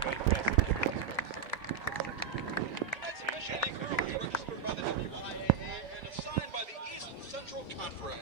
Expeditioning currently registered by the WIA and assigned by the East Central Conference.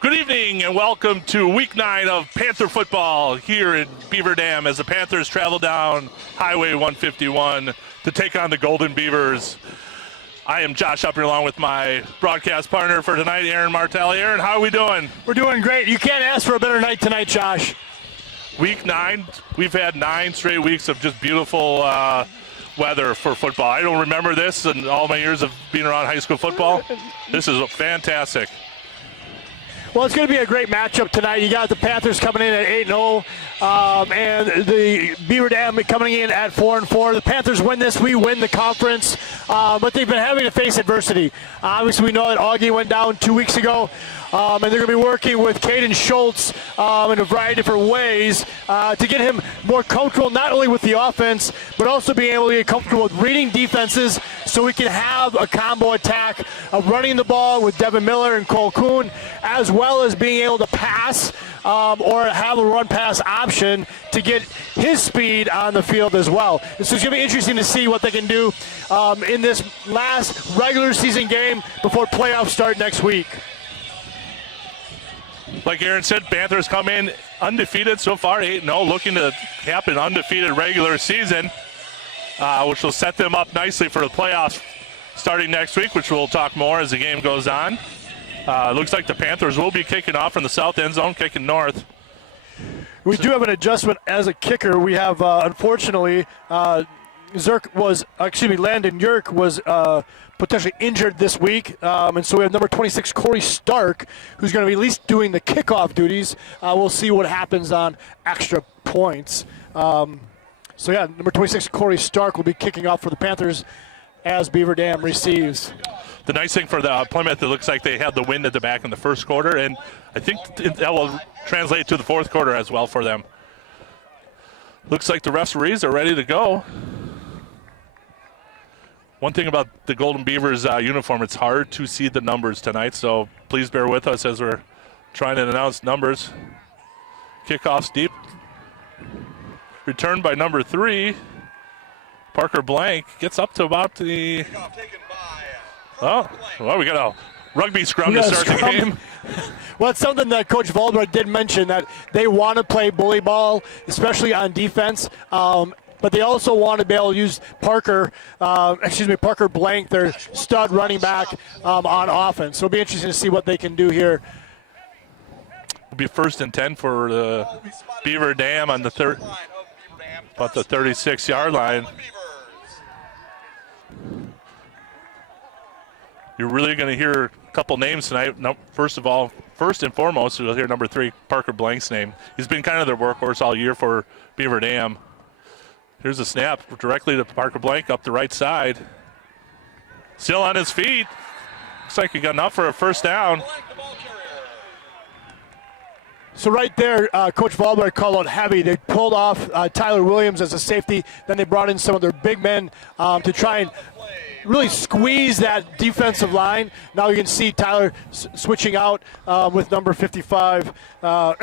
Good evening and welcome to week 9 of Panther football here in Beaver Dam as the Panthers travel down Highway 151 to take on the Golden Beavers. I am Josh up here along with my broadcast partner for tonight, Aaron Martelli. Aaron, how are we doing? We're doing great. You can't ask for a better night tonight, Josh. Week 9, we've had 9 straight weeks of just beautiful weather for football. I don't remember this in all my years of being around high school football. This is fantastic. Well, it's going to be a great matchup tonight. You got the Panthers coming in at 8-0, and the Beaver Dam coming in at 4-4. The Panthers win this, we win the conference, but they've been having to face adversity. Obviously, we know that Augie went down 2 weeks ago, and they're going to be working with Caden Schultz in a variety of different ways to get him more comfortable, not only with the offense, but also being able to get comfortable with reading defenses so we can have a combo attack of running the ball with Devin Miller and Cole Kuhn, as well as being able to pass or have a run-pass option to get his speed on the field as well. So it's going to be interesting to see what they can do in this last regular season game before playoffs start next week. Like Aaron said, Panthers come in undefeated so far, 8-0, looking to cap an undefeated regular season, which will set them up nicely for the playoffs starting next week, which we'll talk more as the game goes on. Looks like the Panthers will be kicking off from the south end zone, kicking north. We do have an adjustment as a kicker. We have, unfortunately, Landon Yerk was potentially injured this week. And so we have number 26, Corey Stark, who's going to be at least doing the kickoff duties. We'll see what happens on extra points. So, yeah, number 26, Corey Stark, will be kicking off for the Panthers as Beaver Dam receives. The nice thing for the Plymouth, it looks like they had the wind at the back in the first quarter, and I think that will translate to the fourth quarter as well for them. Looks like the referees are ready to go. One thing about the Golden Beavers uniform, it's hard to see the numbers tonight, so please bear with us as we're trying to announce numbers. Kickoff's deep. Returned by number 3. Parker Blank gets up to about the... Oh, well, we got a rugby scrum to start the game. Well, it's something that Coach Voldemort did mention, that they want to play bully ball, especially on defense. But they also want to be able to use Parker Blank, their stud running back, on offense. So it'll be interesting to see what they can do here. It'll be 1st and 10 for the Beaver Dam on the about the 36-yard line. You're really going to hear a couple names tonight. First and foremost, you'll hear number 3, Parker Blank's name. He's been kind of their workhorse all year for Beaver Dam. Here's a snap directly to Parker Blank up the right side. Still on his feet. Looks like he got enough for a first down. So right there, Coach Voldemort called out heavy. They pulled off Tyler Williams as a safety. Then they brought in some of their big men to try and really squeeze that defensive line. Now you can see Tyler switching out with number 55, Noah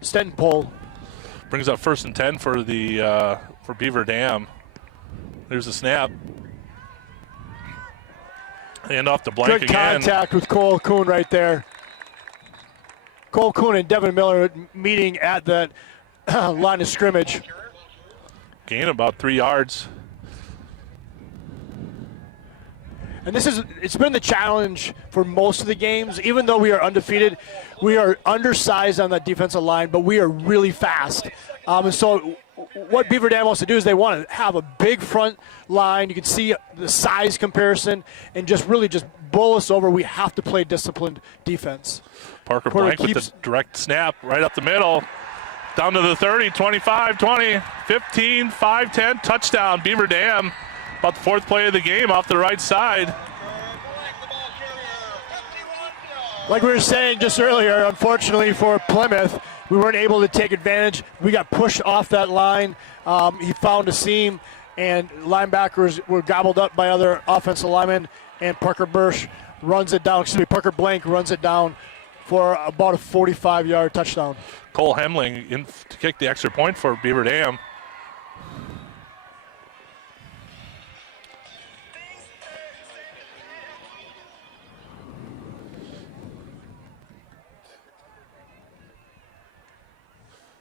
Stenpole. Brings up 1st and 10 for the for Beaver Dam. There's a snap. And off the Blank Good again. Contact with Cole Kuhn right there. Cole Kuhn and Devin Miller meeting at that line of scrimmage. Gain about 3 yards. And it's been the challenge for most of the games. Even though we are undefeated, we are undersized on that defensive line, but we are really fast. And so what Beaver Dam wants to do is they want to have a big front line. You can see the size comparison and just bowl us over. We have to play disciplined defense. Parker Blank with the direct snap right up the middle. Down to the 30, 25, 20, 15, 5, 10. Touchdown, Beaver Dam. About the 4th play of the game off the right side. Like we were saying just earlier, unfortunately for Plymouth, we weren't able to take advantage. We got pushed off that line. He found a seam, and linebackers were gobbled up by other offensive linemen, and Parker Blank runs it down for about a 45-yard touchdown. Cole Hemling in to kick the extra point for Beaver Dam.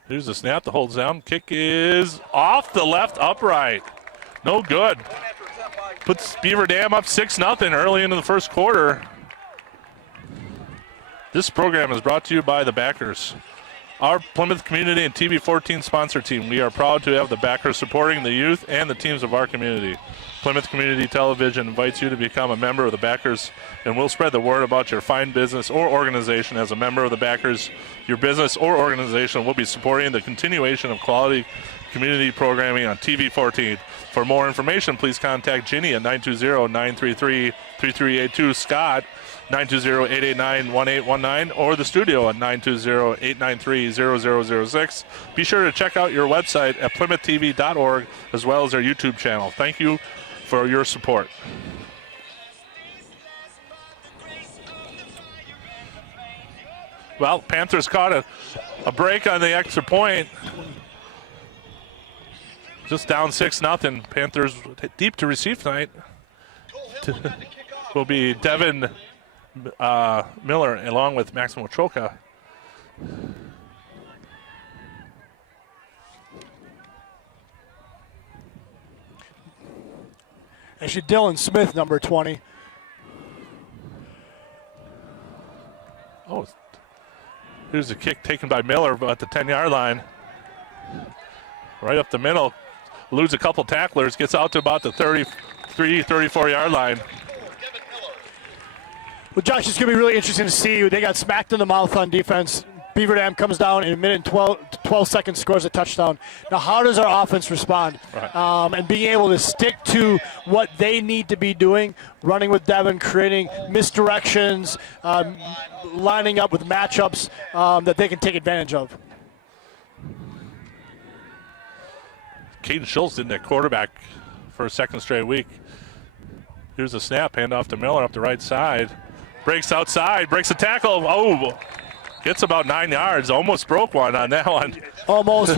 Here's the snap, the holds down. Kick is off the left upright. No good. Puts Beaver Dam up 6-0 early into the first quarter. This program is brought to you by the backers. Our Plymouth Community and TV14 sponsor team. We are proud to have the backers supporting the youth and the teams of our community. Plymouth Community Television invites you to become a member of the backers, and we'll spread the word about your fine business or organization. As a member of the backers, your business or organization will be supporting the continuation of quality community programming on TV14. For more information, please contact Ginny at 920-933-3382, Scott 920-889-1819, or the studio at 920-893-0006. Be sure to check out your website at PlymouthTV.org as well as our YouTube channel. Thank you for your support. Well, Panthers caught a break on the extra point. Just down 6-0. Panthers deep to receive tonight. Will be Devin Miller along with Maximo Troka. Actually, Dylan Smith, number 20. Oh, here's a kick taken by Miller at the 10-yard line. Right up the middle. Eludes a couple tacklers, gets out to about the 33, 34-yard line. Well, Josh, it's going to be really interesting to see. They got smacked in the mouth on defense. Beaver Dam comes down in a minute and 12 seconds, scores a touchdown. Now, how does our offense respond? Right. And being able to stick to what they need to be doing, running with Devin, creating misdirections, lining up with matchups that they can take advantage of. Caden Schultz in at quarterback for a second straight week. Here's a snap, handoff to Miller up the right side. Breaks outside, breaks a tackle. Oh, gets about 9 yards. Almost broke one on that one. Almost.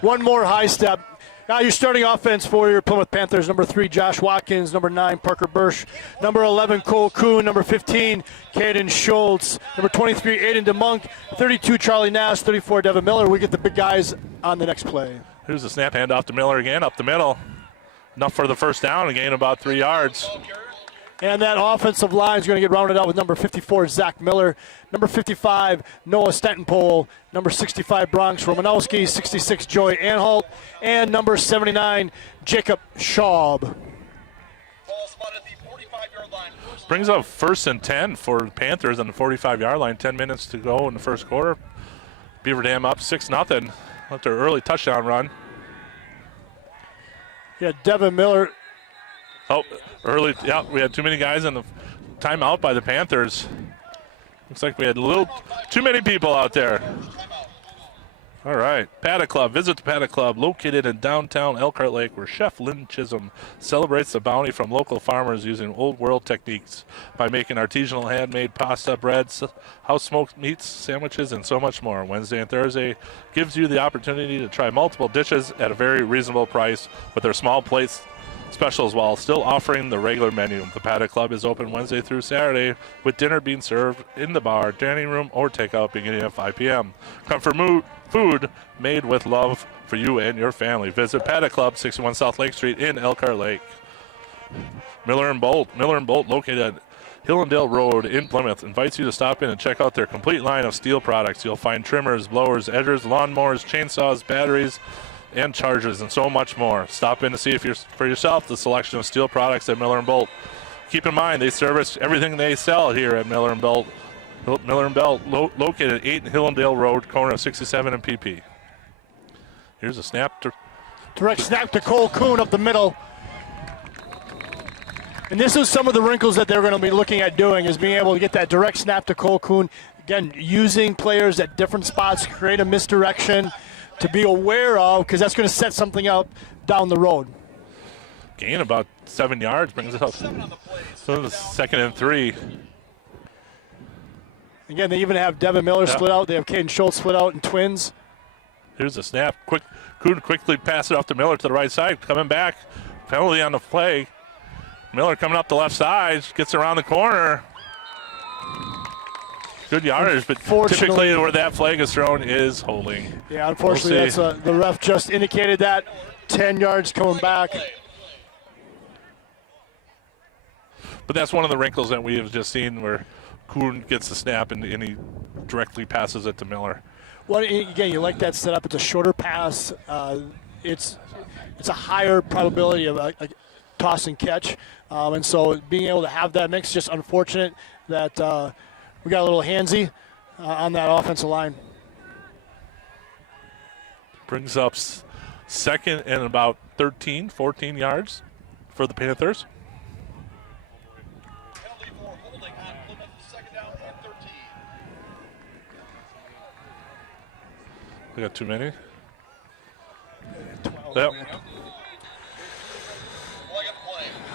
One more high step. Now your starting offense for your Plymouth Panthers: number 3, Josh Watkins; number 9, Parker Bursch; number 11, Cole Kuhn; number 15, Caden Schultz; number 23, Aiden DeMonk; 32, Charlie Nash; 34, Devin Miller. We get the big guys on the next play. Here's a snap, handoff to Miller again, up the middle. Enough for the first down, a gain about 3 yards. And that offensive line is going to get rounded out with number 54, Zach Miller; number 55, Noah Stentonpole; number 65, Bronx Romanowski; 66, Joey Anhalt; and number 79, Jacob Schaub. Ball spotted at the 45-yard line. Brings up 1st and 10 for the Panthers on the 45-yard line. 10 minutes to go in the first quarter. Beaver Dam up 6-0 after an early touchdown run. Yeah, Devin Miller. Oh, early. Yeah, we had too many guys in the timeout by the Panthers. Looks like we had a little too many people out there. All right, Paddock Club. Visit the Paddock Club, located in downtown Elkhart Lake, where Chef Lynn Chisholm celebrates the bounty from local farmers using old world techniques by making artisanal handmade pasta, breads, house smoked meats, sandwiches, and so much more. Wednesday and Thursday gives you the opportunity to try multiple dishes at a very reasonable price with their small plates specials while still offering the regular menu. The Paddock Club is open Wednesday through Saturday, with dinner being served in the bar, dining room, or takeout beginning at 5 p.m. Comfort food made with love for you and your family. Visit Paddock Club, 61 South Lake Street in Elkhart Lake. Miller and Bolt, located at Hillendale Road in Plymouth, invites you to stop in and check out their complete line of steel products. You'll find trimmers, blowers, edgers, lawnmowers, chainsaws, batteries, and chargers, and so much more. Stop in to see for yourself the selection of steel products at Miller & Bolt. Keep in mind, they service everything they sell here at Miller & Bolt. Miller & Bolt, located at 8 Hillendale Road, corner of 67 and PP. Here's a snap. Direct snap to Cole Kuhn up the middle. And this is some of the wrinkles that they're going to be looking at doing, is being able to get that direct snap to Cole Kuhn. Again, using players at different spots, create a misdirection to be aware of, because that's going to set something up down the road. Gain about 7 yards, brings it up. So the 2nd and 3. Again, they even have Devin Miller split out. They have Caden Schultz split out in twins. Here's a snap. Kuhn quickly pass it off to Miller to the right side. Coming back. Penalty on the play. Miller coming up the left side. Gets around the corner. Good yardage, but typically where that flag is thrown is holding. Yeah, unfortunately, the ref just indicated that. 10 yards coming back. But that's one of the wrinkles that we have just seen, where Kuhn gets the snap and he directly passes it to Miller. Well, again, you like that setup. It's a shorter pass. It's a higher probability of a toss and catch. And so being able to have that mix, just unfortunate that we got a little handsy on that offensive line. Brings up 2nd and about 13, 14 yards for the Panthers. Penalty for holding on Plymouth, 2nd down and 13. We got too many. 12. Yep.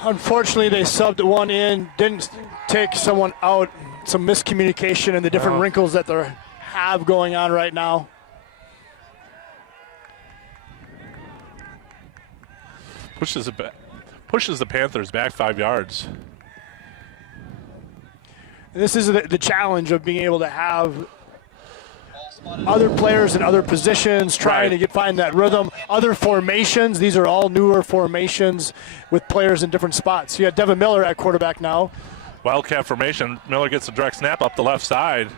Unfortunately, they subbed one in, didn't take someone out. Some miscommunication and the different wrinkles that they have going on right now. Pushes the Panthers back 5 yards. And this is the challenge of being able to have other players in other positions, trying to find that rhythm. Other formations, these are all newer formations with players in different spots. You got Devin Miller at quarterback now. Wildcat formation. Miller gets a direct snap up the left side.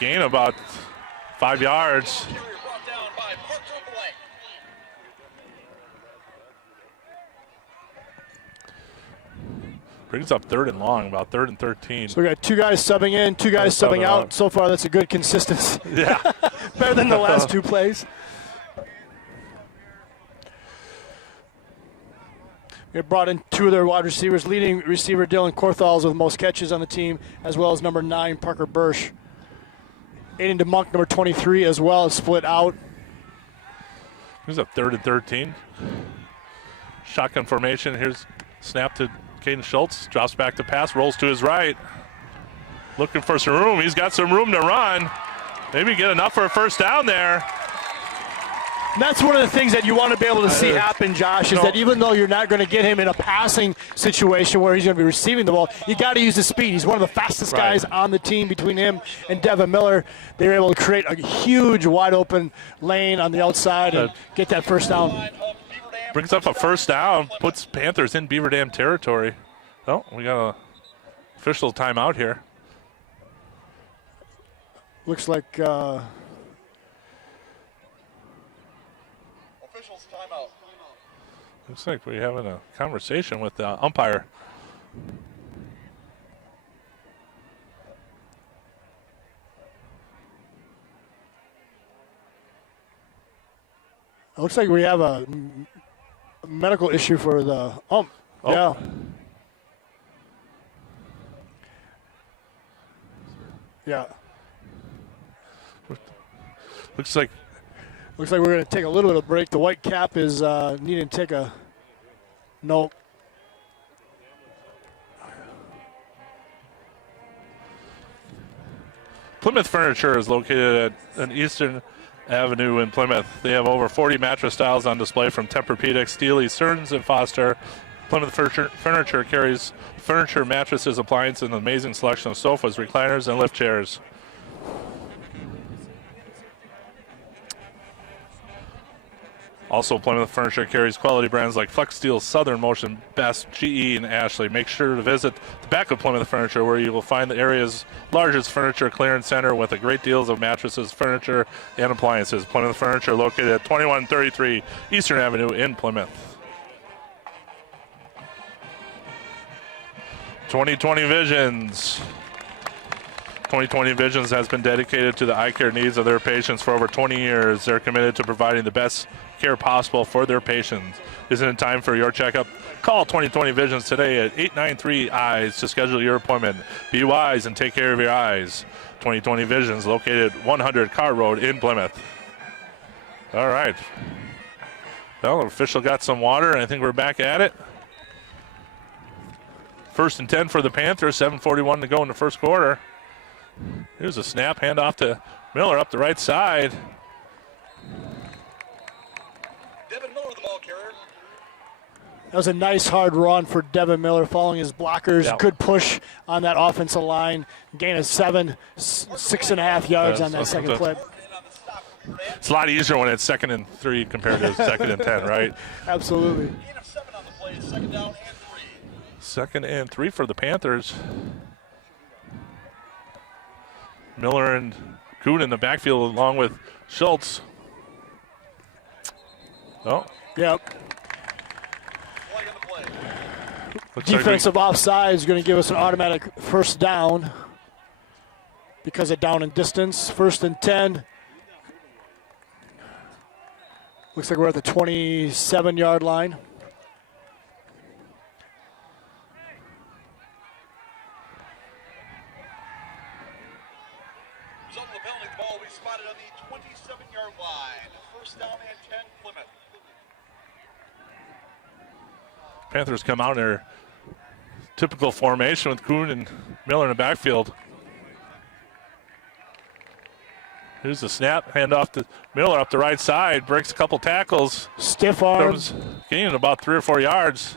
Gain about 5 yards. Brought down by Parker Blank. Brings up 3rd and long, about 3rd and 13. So we got 2 guys subbing in, 2 guys subbing out. So far, that's a good consistency. Yeah. Better than the last 2 plays. They brought in 2 of their wide receivers, leading receiver Dylan Korthals with most catches on the team, as well as number 9, Parker Bursch. Aiden DeMonk, number 23, as well, is split out. Here's a 3rd and 13. Shotgun formation. Here's snap to Caden Schultz. Drops back to pass, rolls to his right. Looking for some room. He's got some room to run. Maybe get enough for a first down there. And that's one of the things that you want to be able to see happen, Josh, is that even though you're not going to get him in a passing situation where he's going to be receiving the ball, you got to use the speed. He's one of the fastest guys on the team. Between him and Devin Miller, they were able to create a huge wide open lane on the outside and get that first down. Brings up a first down, puts Panthers in Beaver Dam territory. Oh, we got a official timeout here. Looks like Officials timeout. Looks like we're having a conversation with the umpire. it looks like we have a medical issue for the ump. Oh. Yeah. Yeah. Looks like we're going to take a little bit of break. The white cap is needing to take a nope. Plymouth Furniture is located at an Eastern Avenue in Plymouth. They have over 40 mattress styles on display from Tempur-Pedic, Steely, Stearns & Foster. Plymouth Furniture carries furniture, mattresses, appliances, and an amazing selection of sofas, recliners, and lift chairs. Also, Plymouth Furniture carries quality brands like Flex Steel, Southern Motion, Best, GE, and Ashley. Make sure to visit the back of Plymouth Furniture, where you will find the area's largest furniture clearance center with a great deals of mattresses, furniture, and appliances. Plymouth Furniture, located at 2133 Eastern Avenue in Plymouth. 2020 Visions. 2020 Visions has been dedicated to the eye care needs of their patients for over 20 years. They're committed to providing the best care possible for their patients. Isn't it time for your checkup? Call 2020 Visions today at 893-EYES to schedule your appointment. Be wise and take care of your eyes. 2020 Visions, located 100 Car Road in Plymouth. All right. Well, the official got some water, and I think we're back at it. 1st and 10 for the Panthers, 7:41 to go in the first quarter. Here's a snap, handoff to Miller up the right side. Devin Miller, the ball carrier. That was a nice hard run for Devin Miller following his blockers. Yep. Good push on that offensive line. Gain of 6.5 yards on that second play. It's a lot easier when it's 2nd and 3 compared to 2nd and 10, right? Absolutely. Gain of 7 on the play, 2nd down and 3. 2nd and 3 for the Panthers. Miller and Kuhn in the backfield along with Schultz. Oh, Yep. Flag on the play. looks like Defensive offside is going to give us an automatic first down because of down and distance. 1st and 10. Looks like we're at the 27-yard line. Result of the penalty, the ball will be spotted on the 27-yard line. 1st down and 10, Plymouth. Panthers come out in their typical formation with Kuhn and Miller in the backfield. Here's the snap, handoff to Miller up the right side, breaks a couple tackles. Stiff arms. Gaining about 3 or 4 yards.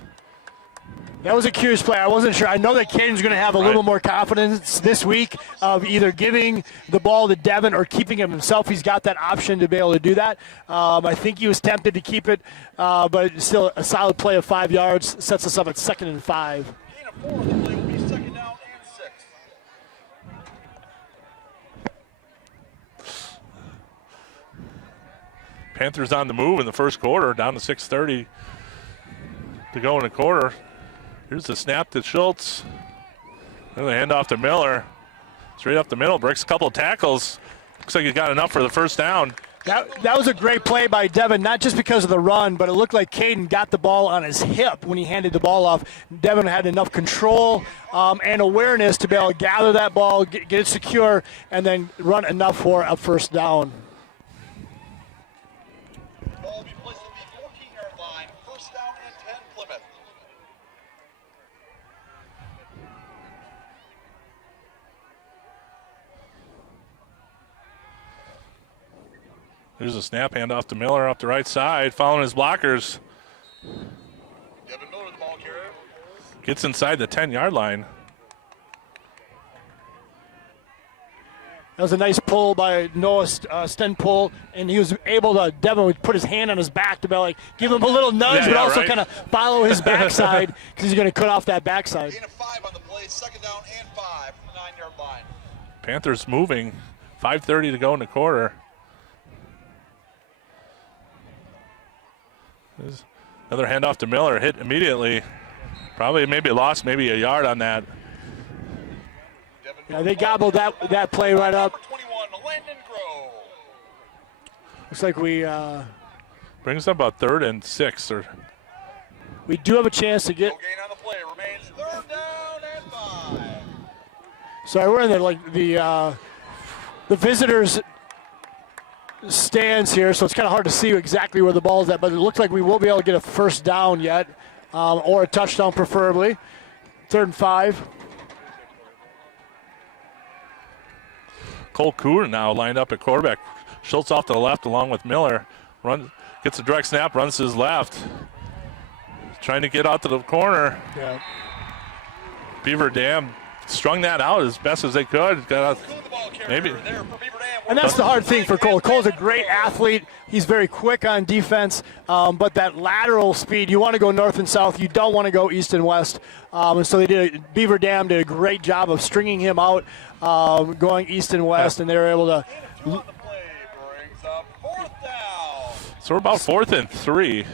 That was a curious play. I wasn't sure. I know that Caden's going to have a little more confidence this week of either giving the ball to Devin or keeping him himself. He's got that option to be able to do that. I think he was tempted to keep it, but still a solid play of 5 yards sets us up at 2nd and 5. Gain of 4 on the play will be 2nd down and 6. Panthers on the move in the first quarter, down to 6:30 to go in the quarter. Here's the snap to Schultz. And the handoff to Miller. Straight up the middle, breaks a couple of tackles. Looks like he got enough for the first down. That was a great play by Devin, not just because of the run, but it looked like Caden got the ball on his hip when he handed the ball off. Devin had enough control and awareness to be able to gather that ball, get it secure, and then run enough for a first down. Ball will be placed at the 14-yard line. 1st down and 10, Plymouth. There's a snap, handoff to Miller up the right side, following his blockers. Devin Miller, the ball carrier. Gets inside the 10-yard line. That was a nice pull by Noah Stenpool, and he was able to, Devin would put his hand on his back to be like, give him a little nudge, but also kind of follow his backside because he's going to cut off that backside. Gain of 5 on the play, 2nd down and 5 from the 9-yard line. Panthers moving, 5:30 to go in the quarter. There's another handoff to Miller, hit immediately. Probably maybe lost maybe a yard on that. Yeah, they gobbled that play right up. Number 21, Landon Grove. Looks like we Brings up about 3rd and 6. we do have a chance to get. No gain on the play. Remains 3rd down and 5. Sorry, we're in the visitors' stands here, so it's kind of hard to see exactly where the ball is at, but it looks like we will be able to get a first down yet, or a touchdown preferably. 3rd and 5. Cole Kuhn now lined up at quarterback. Schultz off to the left along with Miller. Gets a direct snap, runs to his left. Trying to get out to the corner. Yeah. Beaver Dam strung that out as best as they could. Got out, maybe. And that's the hard thing for Cole. Cole's a great athlete. He's very quick on defense, but that lateral speed, you want to go north and south. You don't want to go east and west. And so Beaver Dam did a great job of stringing him out, going east and west, and they were able to. So we're about 4th and 3.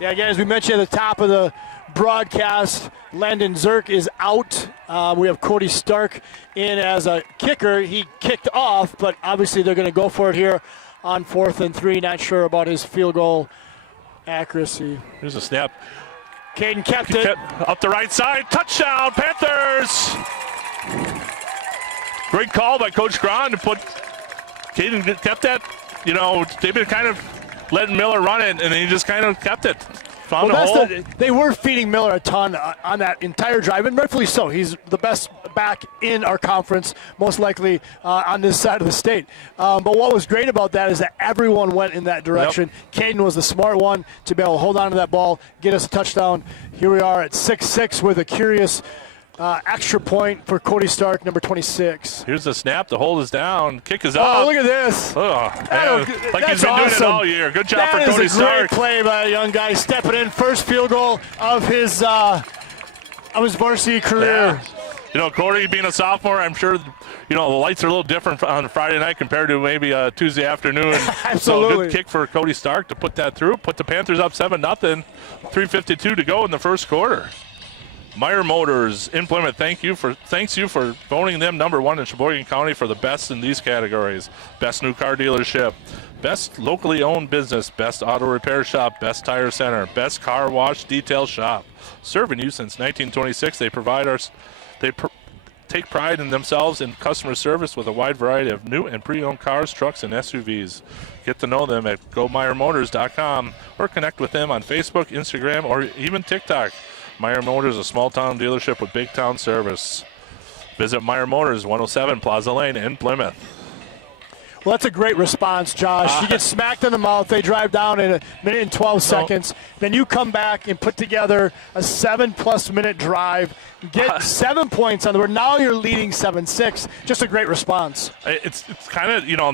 Yeah, again, as we mentioned at the top of the broadcast. Landon Zirk is out. We have Cody Stark in as a kicker. He kicked off, but obviously they're going to go for it here on 4th and 3. Not sure about his field goal accuracy. Here's a snap. Caden kept it. Up the right side. Touchdown, Panthers! Great call by Coach Grahn to put. Caden kept that. You know, they've been kind of letting Miller run it, and he just kind of kept it. Found a hole. They were feeding Miller a ton on that entire drive, and rightfully so. He's the best back in our conference, most likely on this side of the state. But what was great about that is that everyone went in that direction. Yep. Caden was the smart one to be able to hold on to that ball, get us a touchdown. Here we are at 6-6 with a curious extra point for Cody Stark, number 26. Here's the snap. The hold is down. Kick is up. Oh, look at this. Oh, like he's been doing it all year. Good job for Cody Stark. That is a great play by a young guy stepping in. First field goal of his varsity career. Yeah. You know, Cody being a sophomore, I'm sure, you know, the lights are a little different on Friday night compared to maybe a Tuesday afternoon. Absolutely. So good kick for Cody Stark to put that through. Put the Panthers up 7-0. 3:52 to go in the first quarter. Meyer Motors in Plymouth, thanks you for voting them #1 in Sheboygan County for the best in these categories. Best new car dealership, best locally owned business, best auto repair shop, best tire center, best car wash detail shop. Serving you since 1926, take pride in themselves in customer service with a wide variety of new and pre-owned cars, trucks, and SUVs. Get to know them at GoMeyerMotors.com or connect with them on Facebook, Instagram, or even TikTok. Meyer Motors, a small-town dealership with big-town service. Visit Meyer Motors, 107 Plaza Lane in Plymouth. Well, that's a great response, Josh. You get smacked in the mouth. They drive down in 1 minute and 12 seconds. Then you come back and put together a 7+ minute drive. Get 7 points on the board. Now you're leading 7-6. Just a great response. It's kind of, you know,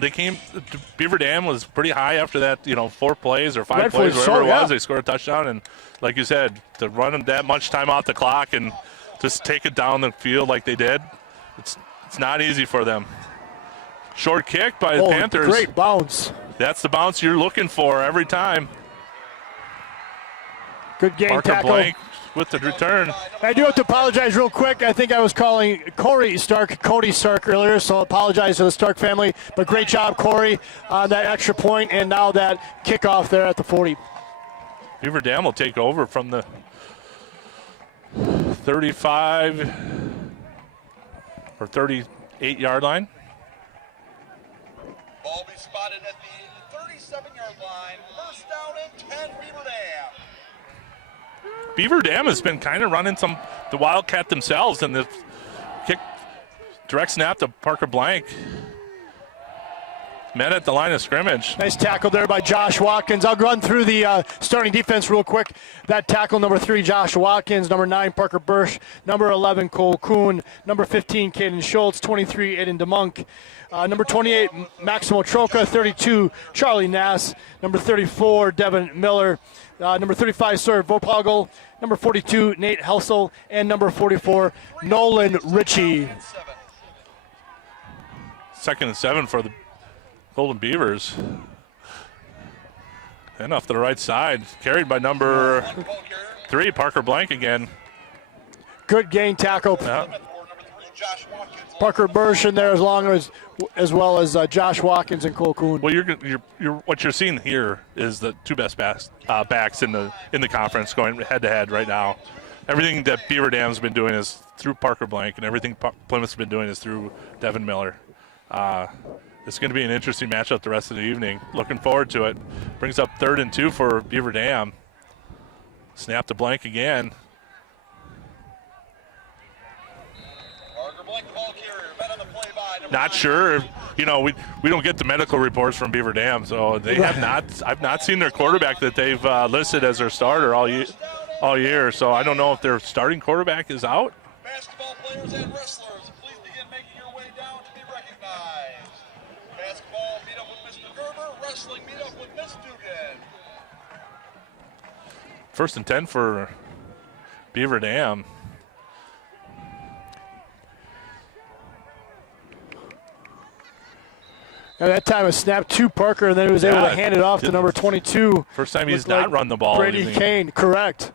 Beaver Dam was pretty high after that, you know, 4 plays or 5 plays, whatever it was. They scored a touchdown. And like you said, to run that much time off the clock and just take it down the field like they did, it's not easy for them. Short kick by the Panthers. Great bounce. That's the bounce you're looking for every time. Good game Parker tackle. Blank with the return. I do have to apologize real quick. I think I was calling Cody Stark earlier, so I apologize to the Stark family. But great job, Corey, on that extra point, and now that kickoff there at the 40. Beaver Dam will take over from the 35 or 38-yard line. Ball be spotted at the 37-yard line. First down and 10, Beaver Dam. Beaver Dam has been kind of running the Wildcat themselves, and the kick, direct snap to Parker Blank. Met at the line of scrimmage. Nice tackle there by Josh Watkins. I'll run through the starting defense real quick. That tackle, number 3, Josh Watkins. Number 9, Parker Bursch. Number 11, Cole Kuhn. Number 15, Caden Schultz. 23, Aiden DeMunk. Number 28, Maximo Troca. 32, Charlie Nass. Number 34, Devin Miller. Number 35, Sir Vopogel. Number 42, Nate Helsel. And number 44, Nolan Ritchie. 2nd and 7 for the Golden Beavers. And off to the right side, carried by number 3, Parker Blank again. Good gain tackle. Yeah. Parker Bursch in there as well as Josh Watkins and Cole Kuhn. Well, what you're seeing here is the 2 best backs in the conference going head to head right now. Everything that Beaver Dam's been doing is through Parker Blank, and everything Plymouth's been doing is through Devin Miller. It's going to be an interesting matchup the rest of the evening. Looking forward to it. Brings up 3rd and 2 for Beaver Dam. Snap to Blank again. Not sure. You know, we don't get the medical reports from Beaver Dam, so they have not. I've not seen their quarterback that they've listed as their starter all year. So I don't know if their starting quarterback is out. Basketball players and wrestlers, please begin making your way down to be recognized. Basketball, meet up with Mr. Gerber. Wrestling, meet up with Miss Dugan. 1st and 10 for Beaver Dam. And that time it snapped to Parker, and then he was able to hand it off to number 22. First time he's not run the ball. Brady Kane, correct.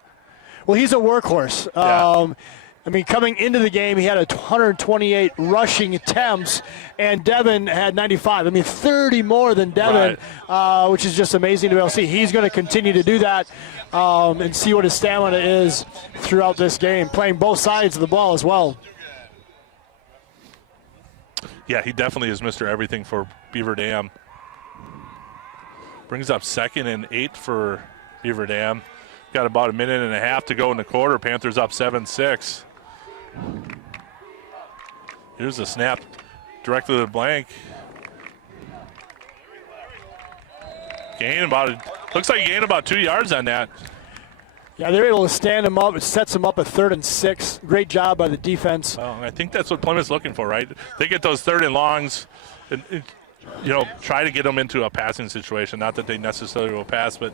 Well, he's a workhorse. Yeah. I mean, coming into the game, he had 128 rushing attempts, and Devin had 95. I mean, 30 more than Devin, which is just amazing to be able to see. He's going to continue to do that and see what his stamina is throughout this game, playing both sides of the ball as well. Yeah, he definitely is Mr. Everything for Beaver Dam. Brings up 2nd and 8 for Beaver Dam. Got about a minute and a half to go in the quarter. Panthers up 7-6. Here's a snap directly to the blank. Looks like he gained about 2 yards on that. Yeah, they're able to stand him up. It sets him up at 3rd and 6. Great job by the defense. Well, I think that's what Plymouth's looking for, right? They get those 3rd and longs and try to get them into a passing situation. Not that they necessarily will pass, but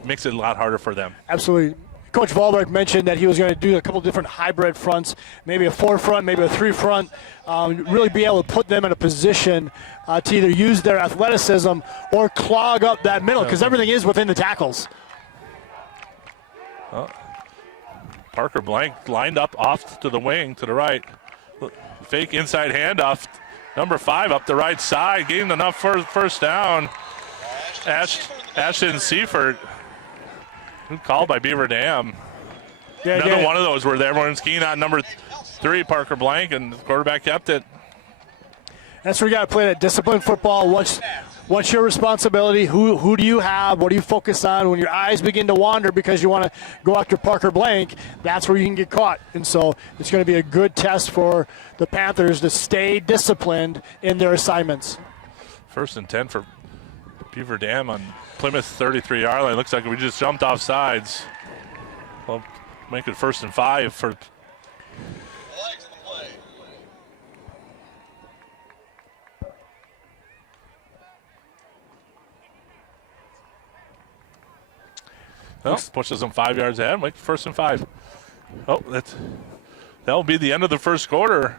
it makes it a lot harder for them. Absolutely. Coach Wahlberg mentioned that he was going to do a couple different hybrid fronts, maybe a 4 front, maybe a 3 front, really be able to put them in a position to either use their athleticism or clog up that middle, because everything is within the tackles. Parker Blank lined up off to the wing to the right. Fake inside handoff. Number 5 up the right side, gained enough for first down. Ashton Seifert. Good call by Beaver Dam. Yeah, Another one of those where everyone's keen on number 3, Parker Blank, and the quarterback kept it. That's where you got to play that disciplined football. What's your responsibility? Who do you have? What do you focus on? When your eyes begin to wander because you want to go after Parker Blank, that's where you can get caught. And so it's going to be a good test for the Panthers to stay disciplined in their assignments. 1st and 10 for Beaver Dam on Plymouth 33-yard line. Looks like we just jumped off sides. Well, make it 1st and 5 for. Well, pushes them 5 yards ahead. Make it 1st and 5. Oh, that will be the end of the first quarter.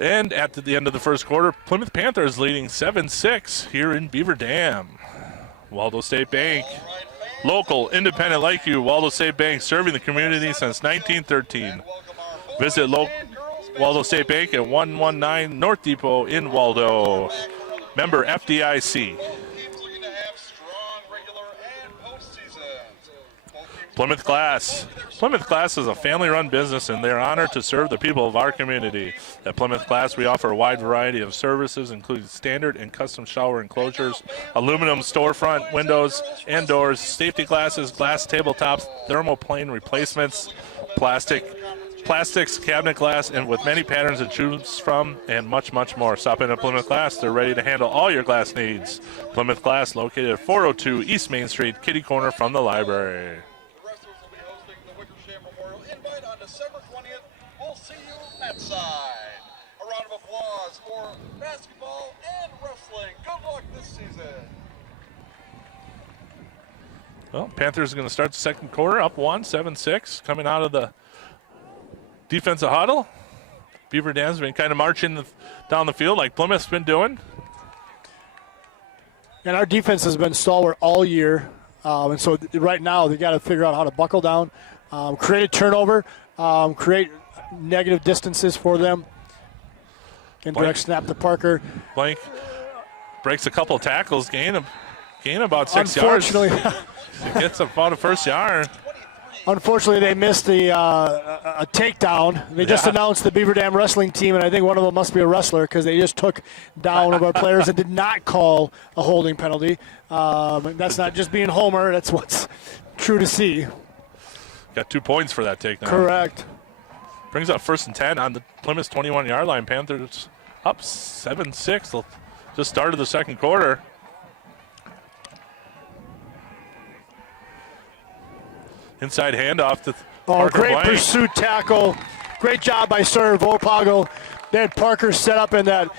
And at the end of the first quarter, Plymouth Panthers leading 7-6 here in Beaver Dam. Waldo State Bank, local, independent like you. Waldo State Bank serving the community since 1913. Visit Waldo State Bank at 119 North Depot in Waldo. Member FDIC. Plymouth Glass. Plymouth Glass is a family-run business, and they're honored to serve the people of our community. At Plymouth Glass, we offer a wide variety of services, including standard and custom shower enclosures, aluminum storefront windows and doors, safety glasses, glass tabletops, thermoplane replacements, plastics, cabinet glass, and with many patterns to choose from, and much, much more. Stop in at Plymouth Glass. They're ready to handle all your glass needs. Plymouth Glass, located at 402 East Main Street, kitty corner from the library. December 20th, we'll see you that side. A round of applause for basketball and wrestling. Good luck this season. Well, Panthers are going to start the second quarter up 7-6, coming out of the defensive huddle. Beaver Dam's been kind of marching down the field like Plymouth's been doing. And our defense has been stalwart all year. And so right now they got to figure out how to buckle down, create a turnover, create negative distances for them. And direct snap to Parker. Blank breaks a couple of tackles, gain about 6 yards. Unfortunately, gets about a first yard. Unfortunately, they missed a takedown. They just announced the Beaver Dam wrestling team, and I think one of them must be a wrestler because they just took down one of our players and did not call a holding penalty. And that's not just being Homer. That's what's true to see. Got 2 points for that takedown. Correct. Brings up 1st and 10 on the Plymouth 21-yard line. Panthers up 7-6. Just started the second quarter. Inside handoff to Parker great Blank. pursuit tackle. Great job by Sir Vopago. They had Parker set up in that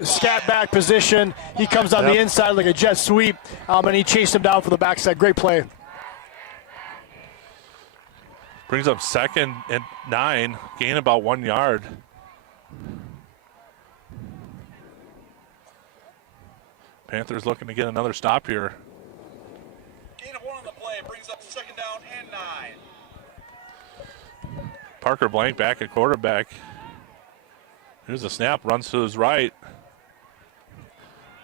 scat back position. He comes on the inside like a jet sweep, and he chased him down for the backside. Great play. Brings up 2nd and 9, gain about 1 yard. Panthers looking to get another stop here. Gain of 1 on the play. play. Brings up 2nd down and 9. Parker Blank back at quarterback. Here's a snap, runs to his right.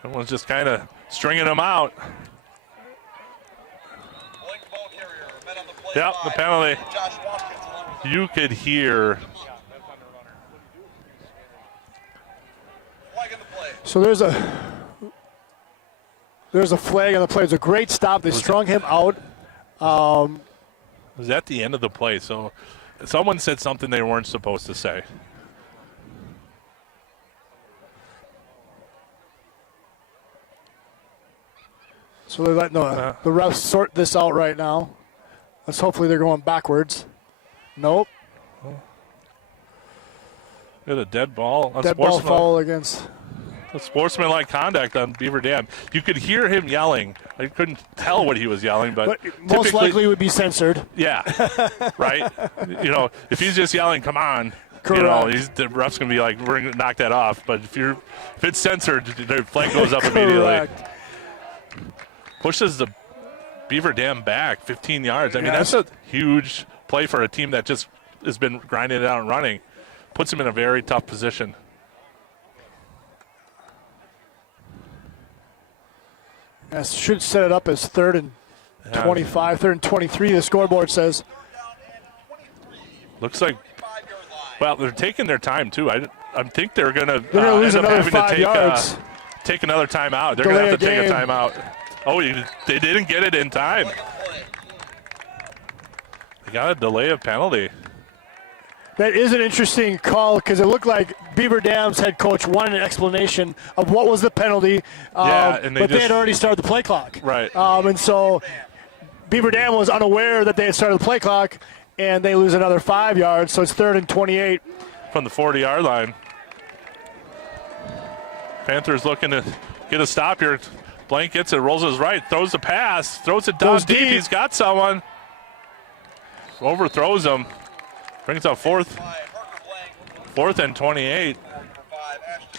Everyone's just kind of stringing him out. Blank the ball carrier. Men on the play. Yep, the penalty. Josh Watkins along with You could hear. flag in the play. So there's a flag on the play. It's a great stop. They strung him out. It was at the end of the play, so someone said something they weren't supposed to say. So they're letting the refs sort this out right now. Hopefully they're going backwards. Nope. Got a dead ball. Dead ball foul against. Sportsmanlike conduct on Beaver Dam. You could hear him yelling. I couldn't tell what he was yelling, but most likely would be censored. Yeah, right. If he's just yelling, "Come on," Correct. the ref's gonna be like, "We're gonna knock that off." But if it's censored, the flag goes up immediately. Correct. Pushes the Beaver Dam back 15 yards. I mean, Yes. that's a huge play for a team that just has been grinding it out and running. Puts them in a very tough position. Yes, should set it up as 3rd and 25, 3rd and 23, the scoreboard says. Looks like, well, they're taking their time, too. I think they're going to lose end up another having 5 to yards. take another timeout. They're going to have to Delay a take a game. timeout. Oh, they didn't get it in time. They got a delay of penalty. That is an interesting call because it looked like Beaver Dam's head coach wanted an explanation of what was the penalty, and but they had already started the play clock. Right. And so Beaver Dam was unaware that they had started the play clock, and they lose another 5 yards, so it's 3rd and 28. From the 40-yard line. Panthers looking to get a stop here. Blank gets it, rolls his right, throws the pass, throws it down Goes deep. deep. He's got someone. Overthrows him. Brings up 4th and 28.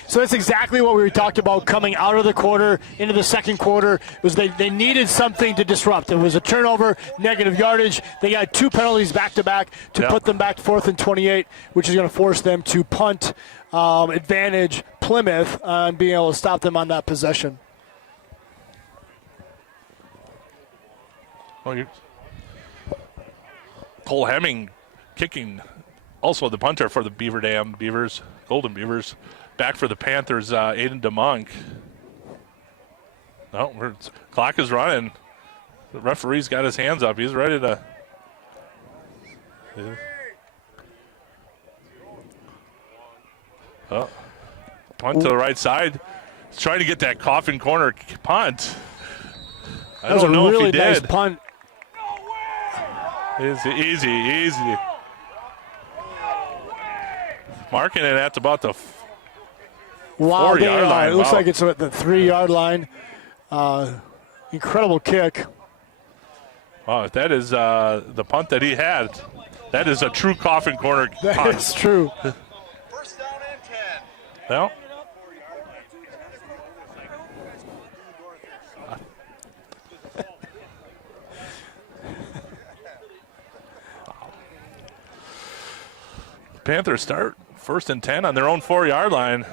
So that's exactly what we talked about coming out of the quarter into the second quarter. Was they needed something to disrupt. It was a turnover, negative yardage. They got 2 penalties back-to-back to put them back to 4th and 28, which is going to force them to punt, advantage Plymouth on being able to stop them on that possession. Cole Hemming kicking, also the punter for the Beaver Dam Beavers, Golden Beavers. Back for the Panthers, Aiden DeMonk. No, clock is running. The referee's got his hands up. He's ready to. Oh, punt to the right side. He's trying to get that coffin corner punt. I That was don't a know really if he nice did. punt. Easy. Marking it at about the Wow, 4-yard line. it looks Wow. like it's at the 3-yard line. Incredible kick. Wow, if that is the punt that he had, that is a true coffin corner That punt. is true. 1st down and 10. Well, Panthers start 1st and 10 on their own 4-yard line.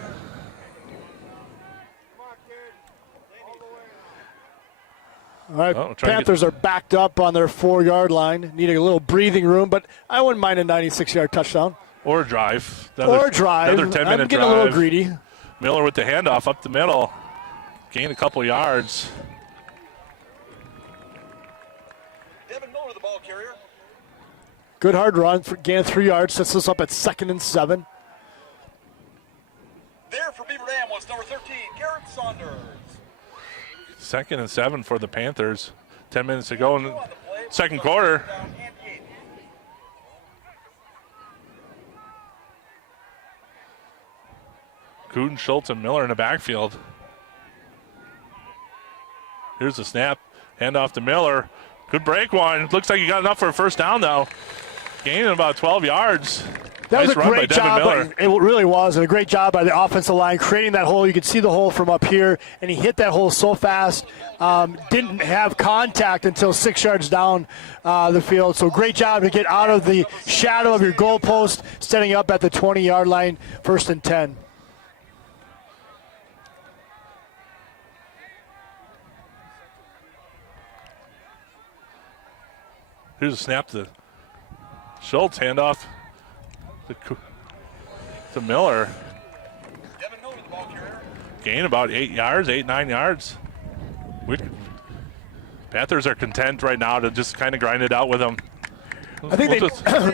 All right, Oh, trying to Panthers are backed up on their 4-yard line, needing a little breathing room, but I wouldn't mind a 96-yard touchdown. Or a drive. Or a drive. Another 10-minute I'm getting drive. a little greedy. Miller with the handoff up the middle. Gain a couple yards. Devin Miller, the ball carrier. Good hard run for gain of 3 yards. Sets us up at 2nd and 7. There for Beaver Dam was number 13, Garrett Saunders. 2nd and 7 for the Panthers. 10 minutes to go in the second quarter. Down and 8. Kuhn, Schultz, and Miller in the backfield. Here's the snap. Hand off to Miller. Good break one. Looks like he got enough for a 1st down, though. Gaining about 12 yards. That was Nice a run by great Devin job. Miller. It really was, and a great job by the offensive line creating that hole. You could see the hole from up here, and he hit that hole so fast. Didn't have contact until 6 yards down the field. So great job to get out of the shadow of your goalpost, setting up at the 20-yard line, 1st and 10. Here's a snap to Schultz, handoff to Miller. Devin Miller, the ball carrier. Gain about 8 yards, 9 yards. Panthers are content right now to just kind of grind it out with them. I think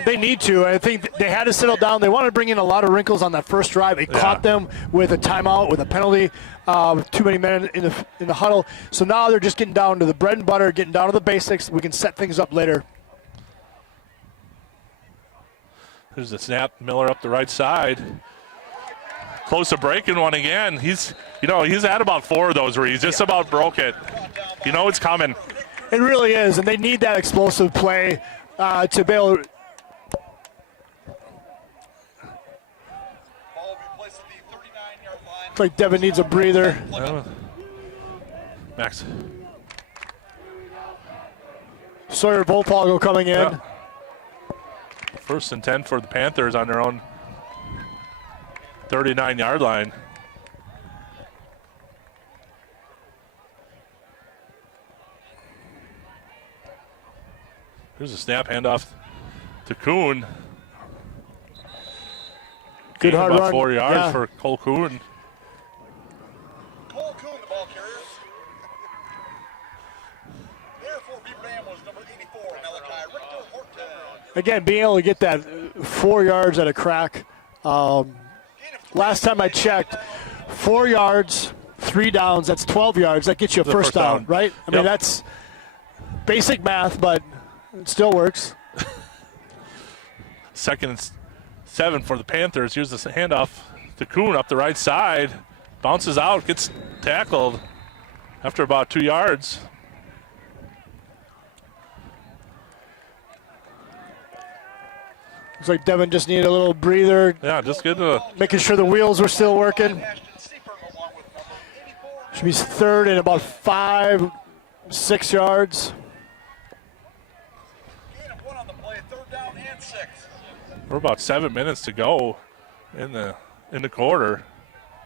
they need to. I think they had to settle down. They wanted to bring in a lot of wrinkles on that first drive. It caught them with a timeout, with a penalty, with too many men in the huddle. So now they're just getting down to the bread and butter, getting down to the basics. We can set things up later. There's the snap. Miller up the right side. Close to breaking one again. He's had about 4 of those where he's just about broke it. You know it's coming. It really is, and they need that explosive play to be able to. Ball will be placed at the 39-yard line. Looks like Devin needs a breather. Max. Sawyer Voltago coming in. Yeah. 1st and 10 for the Panthers on their own 39-yard line. Here's a snap handoff to Kuhn. Good Gain hard about run. 4 yards Yeah. for Cole Kuhn. Cole Kuhn, the ball carrier. There for Beaver Dam was number 84, Malachi Richter Horton. Again, being able to get that 4 yards at a crack. Last time I checked, 4 yards, 3 downs, that's 12 yards. That gets you a first down, right? I mean, that's basic math, but it still works. 2nd and 7 for the Panthers. Here's the handoff to Kuhn up the right side. Bounces out, gets tackled after about 2 yards. Looks like Devin just needed a little breather, Yeah, just get the making sure the wheels were still working. Ashton Seifert along with number 84. Should be 3rd and about 5-6 yards. Gain of 1 on the play, 3rd down and 6. We're about 7 minutes to go in the quarter.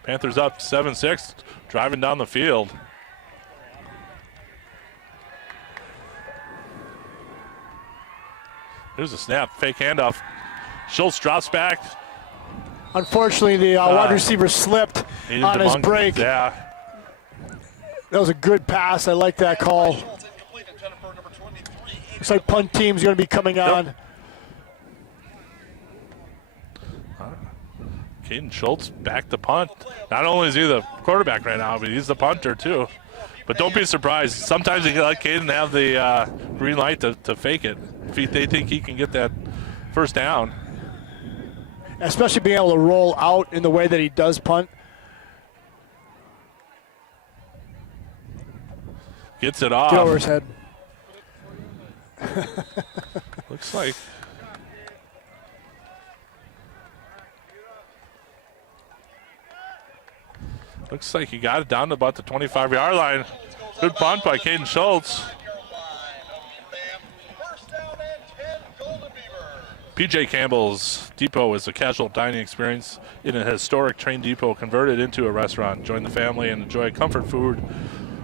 Panthers up 7-6, driving down the field. Here's a snap, fake handoff. Schultz drops back. Unfortunately, the wide receiver slipped Needed on to his bunk- break. Yeah, That was a good pass. I like that call. Schultz incomplete intended for number 23. Looks like punt team's going to be coming on. Caden Schultz back to punt. Not only is he the quarterback right now, but he's the punter too. But don't be surprised. Sometimes you let Caden have the green light to fake it if they think he can get that first down. Especially being able to roll out in the way that he does punt. Gets it off. Get over his head. Looks like. Looks like he got it down to about the 25-yard line. Good punt by Caden Schultz. First down and 10, Golden Beavers. PJ Campbell's Depot is a casual dining experience in a historic train depot converted into a restaurant. Join the family and enjoy comfort food,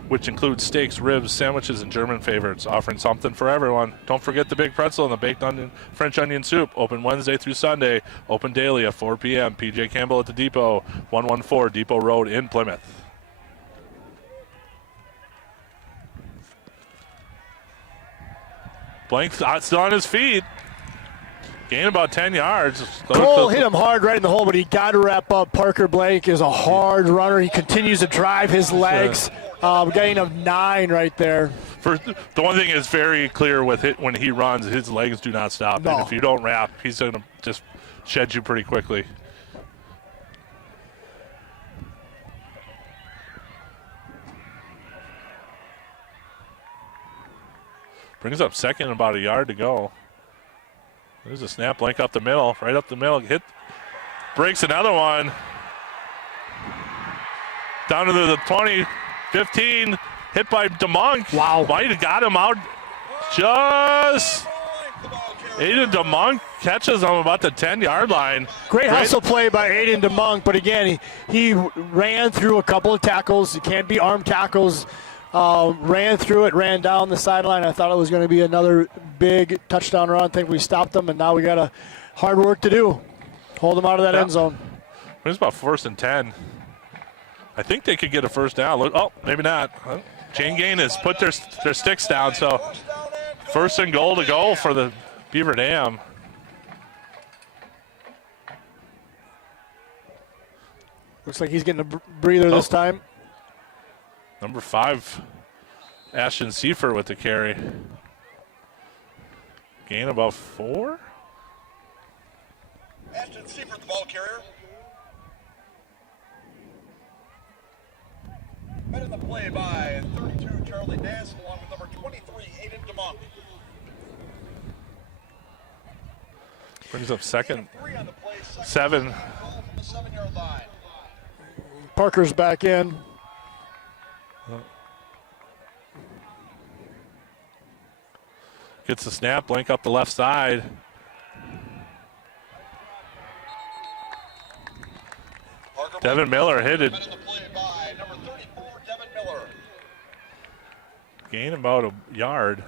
which includes steaks, ribs, sandwiches, and German favorites, offering something for everyone. Don't forget the big pretzel and the baked onion, French onion soup. Open Wednesday through Sunday. Open daily at 4 p.m. PJ Campbell at the Depot, 114 Depot Road in Plymouth. Blank still on his feet. Gain about 10 yards. Cole hit him hard right in the hole, but he got to wrap up. Parker Blank is a hard runner. He continues to drive his legs. Gain of 9 right there. The one thing is very clear with it when he runs, his legs do not stop. No. And if you don't wrap, he's going to just shed you pretty quickly. Brings up second, about a yard to go. There's a snap link up the middle, right up the middle. Hit, breaks another one. Down to the 20, 15. Hit by DeMonk. Wow. Might have got him out. Just Aiden DeMonk catches him about the 10-yard line. Great hustle play by Aiden DeMonk, but again, he ran through a couple of tackles. It can't be arm tackles. Ran through it, ran down the sideline. I thought it was going to be another big touchdown run. I think we stopped them, and now we got a hard work to do. Hold them out of that end zone. It was about 1st and 10. I think they could get a first down. Look, oh, maybe not. Chain Gain has put their sticks down, so 1st and goal to go for the Beaver Dam. Looks like he's getting a breather this time. Number 5, Ashton Seifert with the carry. Gain about 4. Ashton Seifert, the ball carrier. Met in the play by 32, Charlie Nass, along with number 23, Aiden DeMonk. Brings up second. 3 on the play, 7. Ball from the 7-yard line. Parker's back in. Gets the snap, link up the left side. Devin Miller hit it. Met in the play by number 34, Devin Miller. Gain about a yard.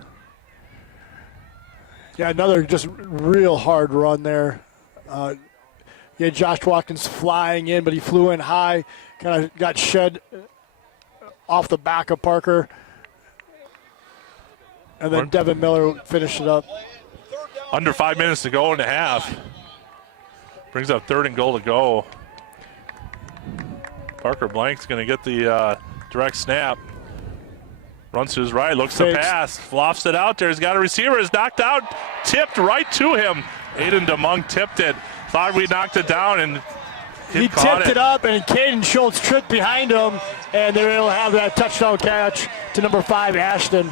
Yeah, another just real hard run there. Yeah, Josh Watkins flying in, but he flew in high, kind of got shed off the back of Parker. And then Devin Miller finished it up. Under 5 minutes to go in the half. Brings up 3rd and goal to go. Parker Blank's going to get the direct snap. Runs to his right, looks to pass, lofts it out there. He's got a receiver, is knocked out, tipped right to him. Aiden DeMonk tipped it. Thought we knocked it down, and he tipped it up, and Caden Schultz tripped behind him, and they were able to have that touchdown catch to number 5, Ashton.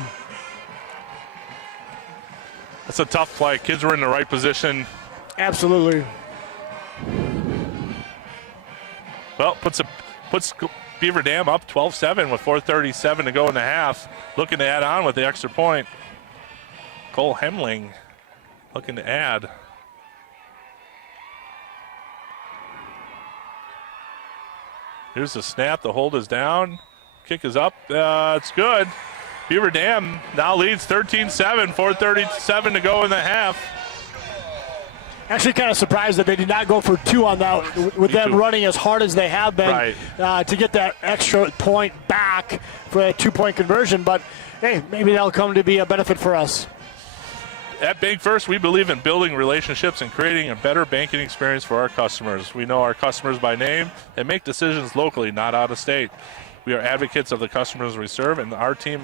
That's a tough play. Kids were in the right position. Absolutely. Well, puts Beaver Dam up 12-7 with 4:37 to go in the half. Looking to add on with the extra point. Cole Hemling looking to add. Here's the snap. The hold is down. Kick is up. It's good. Beaver Dam now leads 13-7, 4:37 to go in the half. Actually kind of surprised that they did not go for 2 on that, with them running as hard as they have been to get that extra point back for a 2-point conversion. But, hey, maybe that'll come to be a benefit for us. At Bank First, we believe in building relationships and creating a better banking experience for our customers. We know our customers by name and make decisions locally, not out of state. We are advocates of the customers we serve, and our team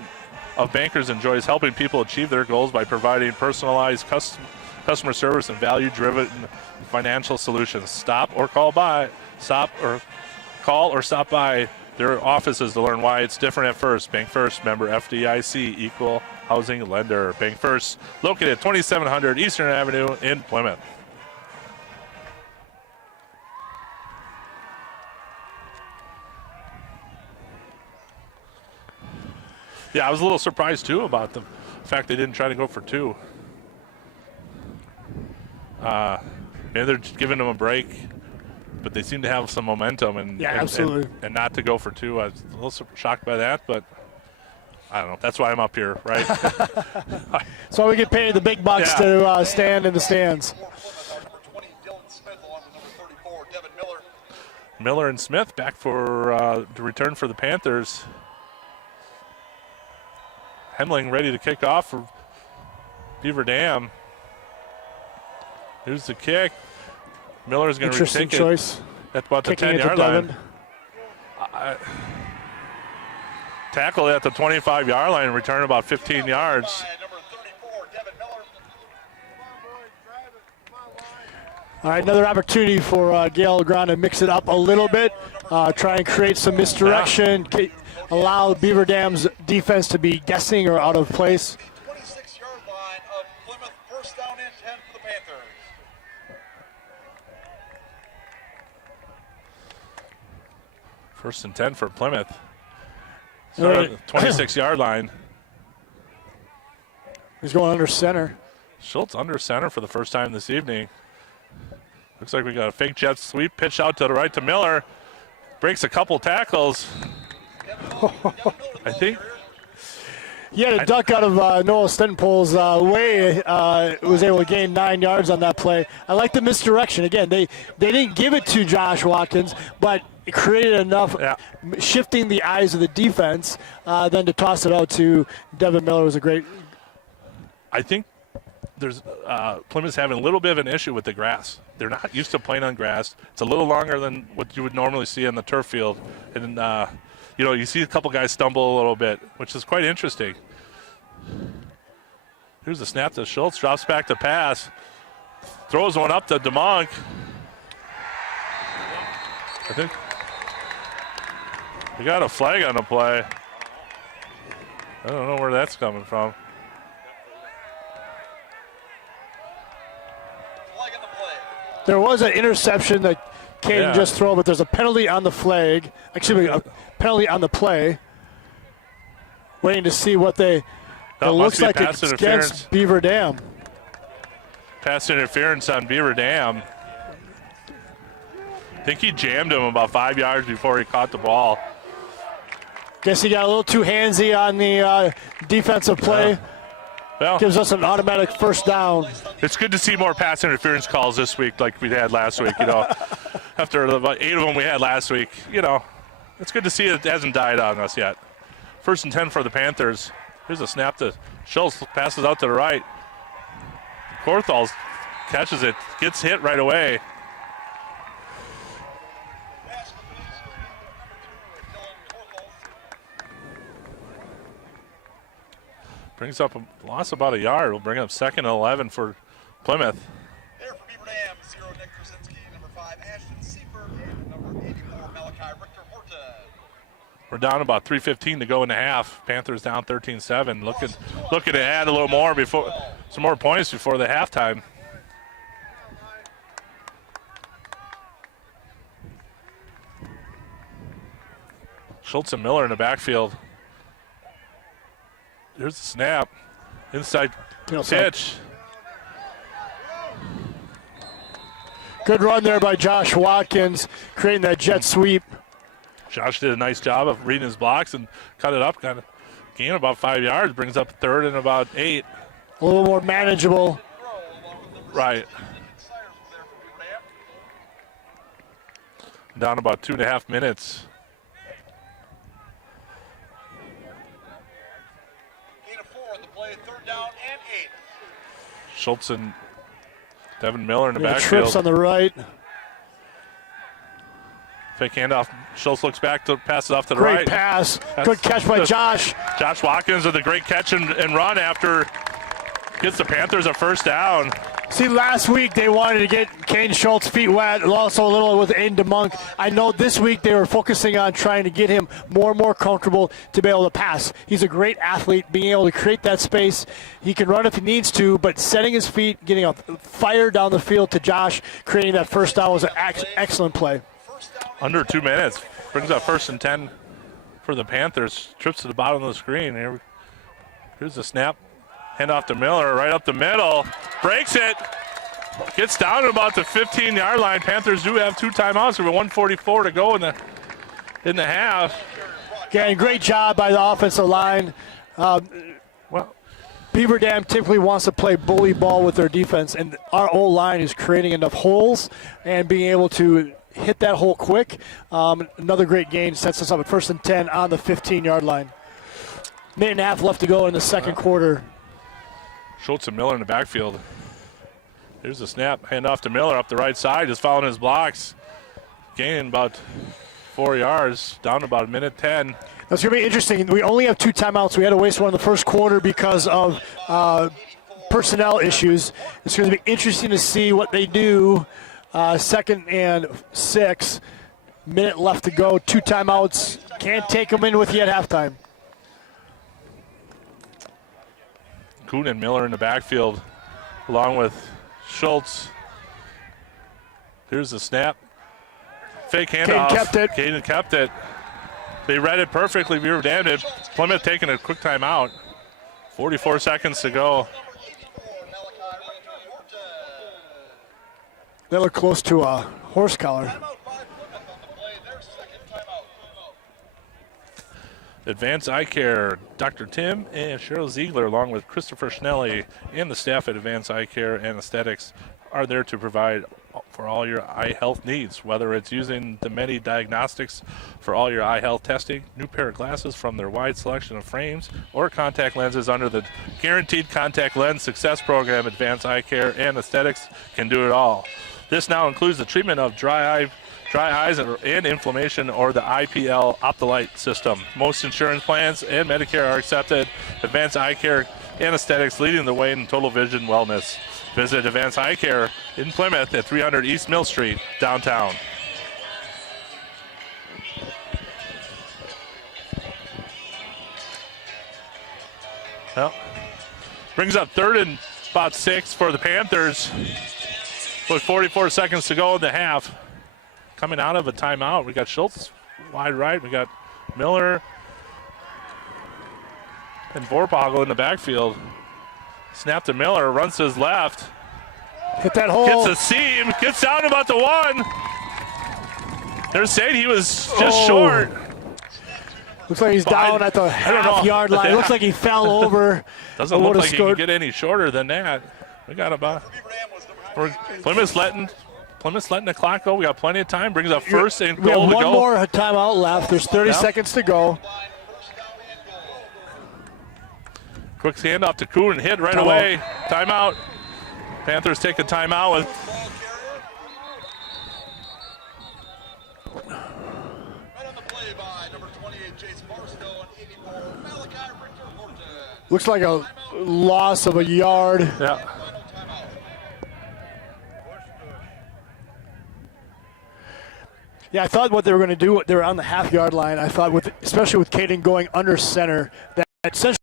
of bankers enjoys helping people achieve their goals by providing personalized customer service and value-driven financial solutions. Stop or call by their offices to learn why it's different at First. Bank First, member FDIC, equal housing lender. Bank First, located at 2700 Eastern Avenue in Plymouth. Yeah, I was a little surprised, too, about the fact they didn't try to go for 2. Maybe they're just giving them a break, but they seem to have some momentum. Absolutely. And not to go for 2. I was a little shocked by that, but I don't know. That's why I'm up here, right? So we get paid the big bucks to stand in the stands. Miller and Smith back for the return for the Panthers. Hemling ready to kick off for Beaver Dam. Here's the kick. Miller's going to retake choice. It at about the Kicking 10-yard line. Tackle at the 25-yard line and return about 15 yards. All right, another opportunity for Gail Legrand to mix it up a little bit, try and create some misdirection, allow Beaver Dam's defense to be guessing or out of place. 26-yard line of Plymouth, first down and 10 for the Panthers. First and 10 for Plymouth. Start on the 26-yard line. He's going under center. Schultz under center for the first time this evening. Looks like we got a fake jet sweep, pitch out to the right to Miller. Breaks a couple tackles. I think. He had a duck out of Noah Stenpool's way. Was able to gain 9 yards on that play. I like the misdirection. Again, they didn't give it to Josh Watkins, but it created enough shifting the eyes of the defense. Then to toss it out to Devin Miller was a great. I think there's Plymouth's having a little bit of an issue with the grass. They're not used to playing on grass. It's a little longer than what you would normally see on the turf field, and you see a couple guys stumble a little bit, which is quite interesting. Here's the snap to Schultz, drops back to pass, throws one up to DeMonk. I think we got a flag on the play. I don't know where that's coming from. There was an interception that Caden just threw, but there's a penalty on the flag. Actually, a penalty on the play. Waiting to see what they. It looks like it's against Beaver Dam. Pass interference on Beaver Dam. I think he jammed him about 5 yards before he caught the ball. Guess he got a little too handsy on the defensive play. Well, gives us an automatic first down. It's good to see more pass interference calls this week like we had last week, After about 8 of them we had last week, it's good to see it hasn't died on us yet. First and 10 for the Panthers. Here's a snap to Schultz, passes out to the right. Korthals catches it, gets hit right away. Brings up a loss about a yard. We'll bring up 2nd and 11 for Plymouth. There for Beaver Dam, 0 Nick Krasinski, number 5 Ashton Seifert, and number 84 Malachi Richter Horton. We're down about 3:15 to go in the half. Panthers down 13-7. Looking to add a little more some more points before the halftime. Schultz and Miller in the backfield. Here's the snap. Inside pitch. Good run there by Josh Watkins, creating that jet sweep. Josh did a nice job of reading his blocks and cut it up, kind of gain about 5 yards, brings up 3rd and about 8. A little more manageable. Right. Down about 2.5 minutes. Schultz and Devin Miller in the backfield. Trips on the right. Fake handoff. Schultz looks back to pass it off to the right. Great pass. Good catch by Josh. Josh Watkins with a great catch and run after gets the Panthers a first down. See, last week they wanted to get Kane Schultz feet wet, also a little with Aiden DeMonk. I know this week they were focusing on trying to get him more and more comfortable to be able to pass. He's a great athlete, being able to create that space. He can run if he needs to, but setting his feet, getting a fire down the field to Josh, creating that first down was an excellent play. Under 2 minutes. Brings up 1st and 10 for the Panthers. Trips to the bottom of the screen. Here's the snap. Hand off to Miller, right up the middle. Breaks it. Gets down to about the 15-yard line. Panthers do have 2 timeouts. We have 1:44 to go in the half. Again, great job by the offensive line. Beaver Dam typically wants to play bully ball with their defense, and our O-line is creating enough holes and being able to hit that hole quick. Another great gain sets us up at 1st and 10 on the 15-yard line. Minute and a half left to go in the second quarter. Schultz and Miller in the backfield. Here's the snap. Hand off to Miller up the right side. Just following his blocks. Gaining about 4 yards. Down to about a minute 10. That's going to be interesting. We only have 2 timeouts. We had to waste one in the first quarter because of personnel issues. It's going to be interesting to see what they do. 2nd and 6. Minute left to go. 2 timeouts. Can't take them in with you at halftime. Kuhn and Miller in the backfield, along with Schultz. Here's the snap. Fake handoff. Caden kept it. Caden kept it. They read it perfectly. Beaver Dam did. Plymouth taking a quick timeout. 44 seconds to go. They look close to a horse collar. Advanced Eye Care, Dr. Tim and Cheryl Ziegler, along with Christopher Schnelly and the staff at Advanced Eye Care and Aesthetics, are there to provide for all your eye health needs, whether it's using the many diagnostics for all your eye health testing, new pair of glasses from their wide selection of frames, or contact lenses under the Guaranteed Contact Lens Success Program. Advanced Eye Care and Aesthetics can do it all. This now includes the treatment of dry eyes and inflammation, or the IPL Optolite system. Most insurance plans and Medicare are accepted. Advanced Eye Care and Aesthetics, leading the way in total vision wellness. Visit Advanced Eye Care in Plymouth at 300 East Mill Street, downtown. Well, brings up 3rd and about 6 for the Panthers with 44 seconds to go in the half. Coming out of a timeout, we got Schultz wide right. We got Miller and Vorpagel in the backfield. Snap to Miller, runs to his left. Hit that hole. Gets a seam, gets down about the 1. They're saying he was just short. Looks like he's down at the half-yard line. Yeah. Looks like he fell over. Doesn't look like he can get any shorter than that. We got about. Plymouth's letting the clock go. We got plenty of time. Brings up 1st and goal to go. We have one more timeout left. There's 30 seconds to go. Quick handoff to Kuhn, hit right away. Timeout. Panthers take a timeout with. Looks like a loss of a yard. Yeah. Yeah, I thought what they were going to do, they were on the half-yard line. I thought, especially with Caden going under center, that essentially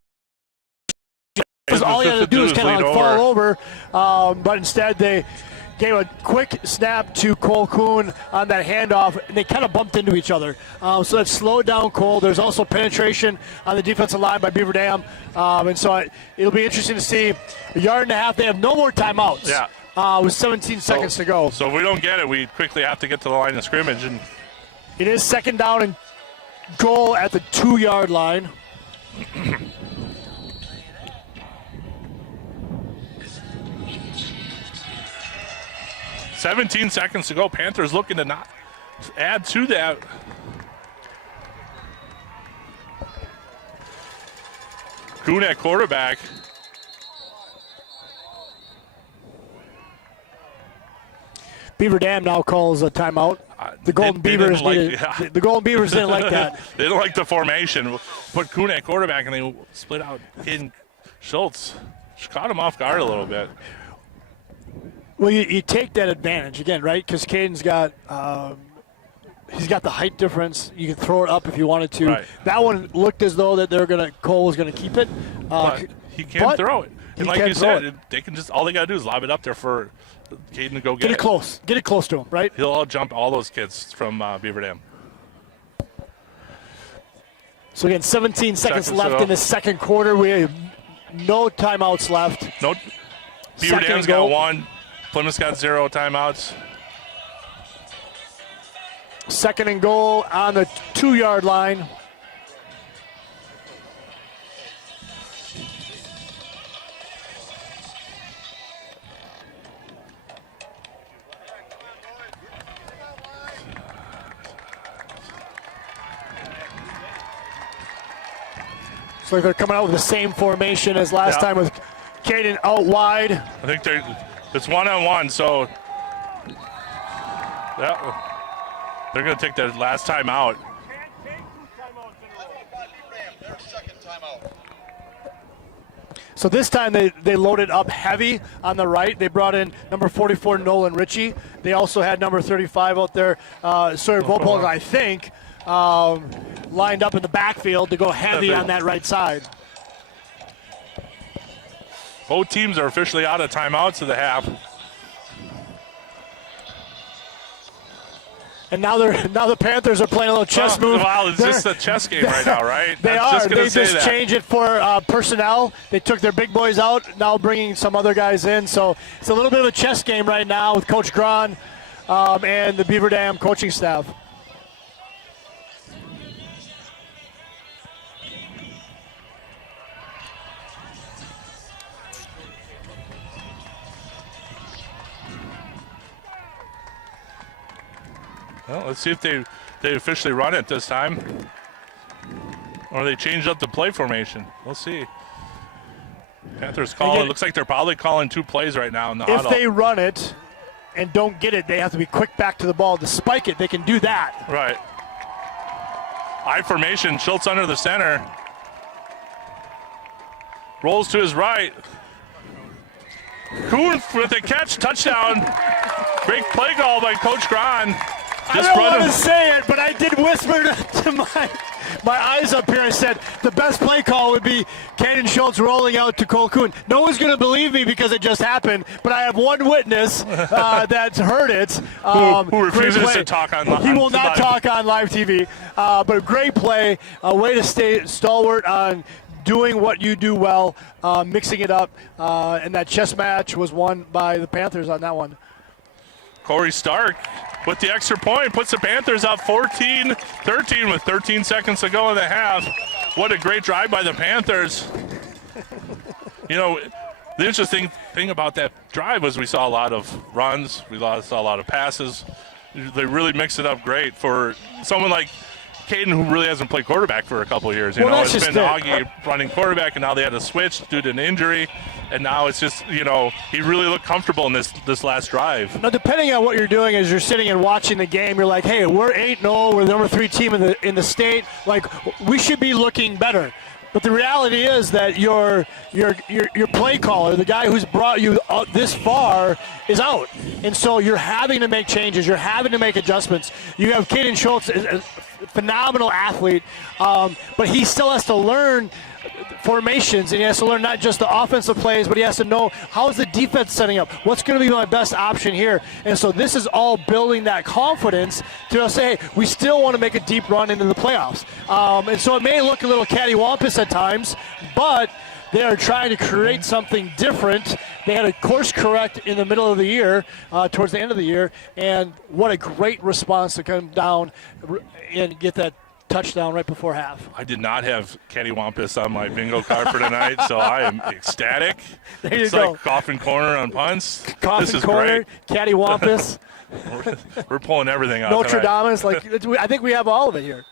all he had to do was kind of like fall over. But instead, they gave a quick snap to Cole Kuhn on that handoff, and they kind of bumped into each other. So that slowed down Cole. There's also penetration on the defensive line by Beaver Dam. And so it'll be interesting to see a yard and a half. They have no more timeouts. Yeah. With 17 seconds to go. So if we don't get it, we quickly have to get to the line of scrimmage. And it is 2nd down and goal at the 2-yard line. 17 seconds to go. Panthers looking to not add to that. Kuhn at quarterback. Beaver Dam now calls a timeout. The Golden Beavers the Golden Beavers didn't like that. They didn't like the formation. Put Kuhn at quarterback, and they split out in Schultz. Just caught him off guard a little bit. Well, you take that advantage again, right? Because Caden's got he's got the height difference. You can throw it up if you wanted to. Right. That one looked as though that Cole was gonna keep it. But he can't throw it. And like you said, they can just all they gotta do is lob it up there for Caden to go get it. Get it close to him, right? He'll all jump all those kids from Beaver Dam. So again, 17 seconds left in the second quarter. We have no timeouts left. No. Beaver Dam's got 1. Plymouth's got 0 timeouts. 2nd and goal on the 2-yard line. Looks like they're coming out with the same formation as last time with Caden out wide. I think it's 1-on-1, so they're going to take their last time out. So this time they loaded up heavy on the right. They brought in number 44, Nolan Ritchie. They also had number 35 out there, Sawyer Vopol, I think, lined up in the backfield to go heavy on that right side. Both teams are officially out of timeouts of the half. And now the Panthers are playing a little chess move. Wow, it's just a chess game right now, right? They I was are. They just changed it for personnel. They took their big boys out, now bringing some other guys in. So it's a little bit of a chess game right now with Coach Grahn and the Beaver Dam coaching staff. Well, let's see if they officially run it this time. Or they changed up the play formation. We'll see. Panthers calling. It looks like they're probably calling 2 plays right now in the huddle. If they run it and don't get it, they have to be quick back to the ball. To spike it, they can do that. Right. I formation. Schultz under the center. Rolls to his right. Kuhn with a catch. Touchdown. Great play call by Coach Grahn. I don't want to say it, but I did whisper to my eyes up here. I said the best play call would be Caden Schultz rolling out to Cole Kuhn. No one's going to believe me because it just happened, but I have one witness that's heard it. Who refuses to talk on live. He will not talk on live TV. But a great play, a way to stay stalwart on doing what you do well, mixing it up. And that chess match was won by the Panthers on that one. Corey Stark with the extra point puts the Panthers up 14-13 with 13 seconds to go in the half. What a great drive by the Panthers. You know, the interesting thing about that drive was we saw a lot of runs. We saw a lot of passes. They really mixed it up great for someone like Caden, who really hasn't played quarterback for a couple of years. You know, it's been Augie running quarterback, and now they had to switch due to an injury. And now it's just, you know, he really looked comfortable in this last drive. Now, depending on what you're doing as you're sitting and watching the game, you're like, hey, we're 8-0, we're the number 3 team in the state. Like, we should be looking better. But the reality is that your play caller, the guy who's brought you this far, is out. And so you're having to make changes. You're having to make adjustments. You have Caden Schultz, a phenomenal athlete, but he still has to learn formations, and he has to learn not just the offensive plays, but he has to know how is the defense setting up, what's going to be my best option here. And so this is all building that confidence to say, hey, we still want to make a deep run into the playoffs. And so it may look a little cattywampus at times, but they are trying to create something different. They had a course correct in the middle of the year, towards the end of the year, and what a great response to come down and get that touchdown right before half. I did not have cattywampus on my bingo card for tonight, so I am ecstatic. There you it's go. Like coffin corner on punts. Coffin this is corner, great. cattywampus. We're pulling everything out. Notre Dame. I think we have all of it here.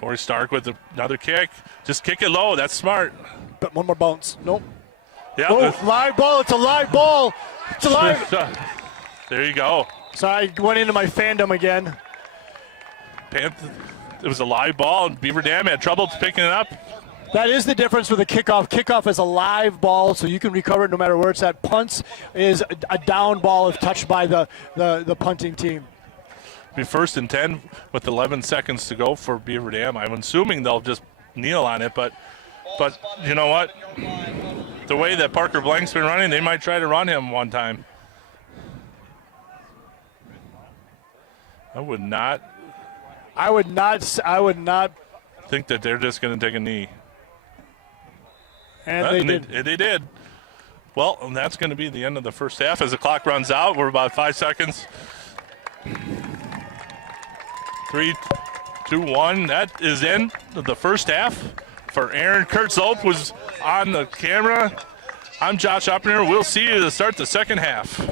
Corey Stark with another kick. Just kick it low. That's smart. But one more bounce. Nope. Yeah. Oh, live ball. It's a live ball. It's a live. There you go. Sorry, I went into my fandom again. Panther, it was a live ball, and Beaver Dam had trouble picking it up. That is the difference with a kickoff. Kickoff is a live ball, so you can recover it no matter where it's at. Punts is a down ball if touched by the punting team. Be 1st and 10 with 11 seconds to go for Beaver Dam. I'm assuming they'll just kneel on it, but you know what? The way that Parker Blank's been running, they might try to run him one time. I would not think that they're just going to take a knee. And they did. Well, and that's going to be the end of the first half as the clock runs out. We're about 5 seconds. 3, 2, 1. That is in the first half. For Aaron, Kurt Zolp was on the camera. I'm Josh Oppener. We'll see you to start the second half.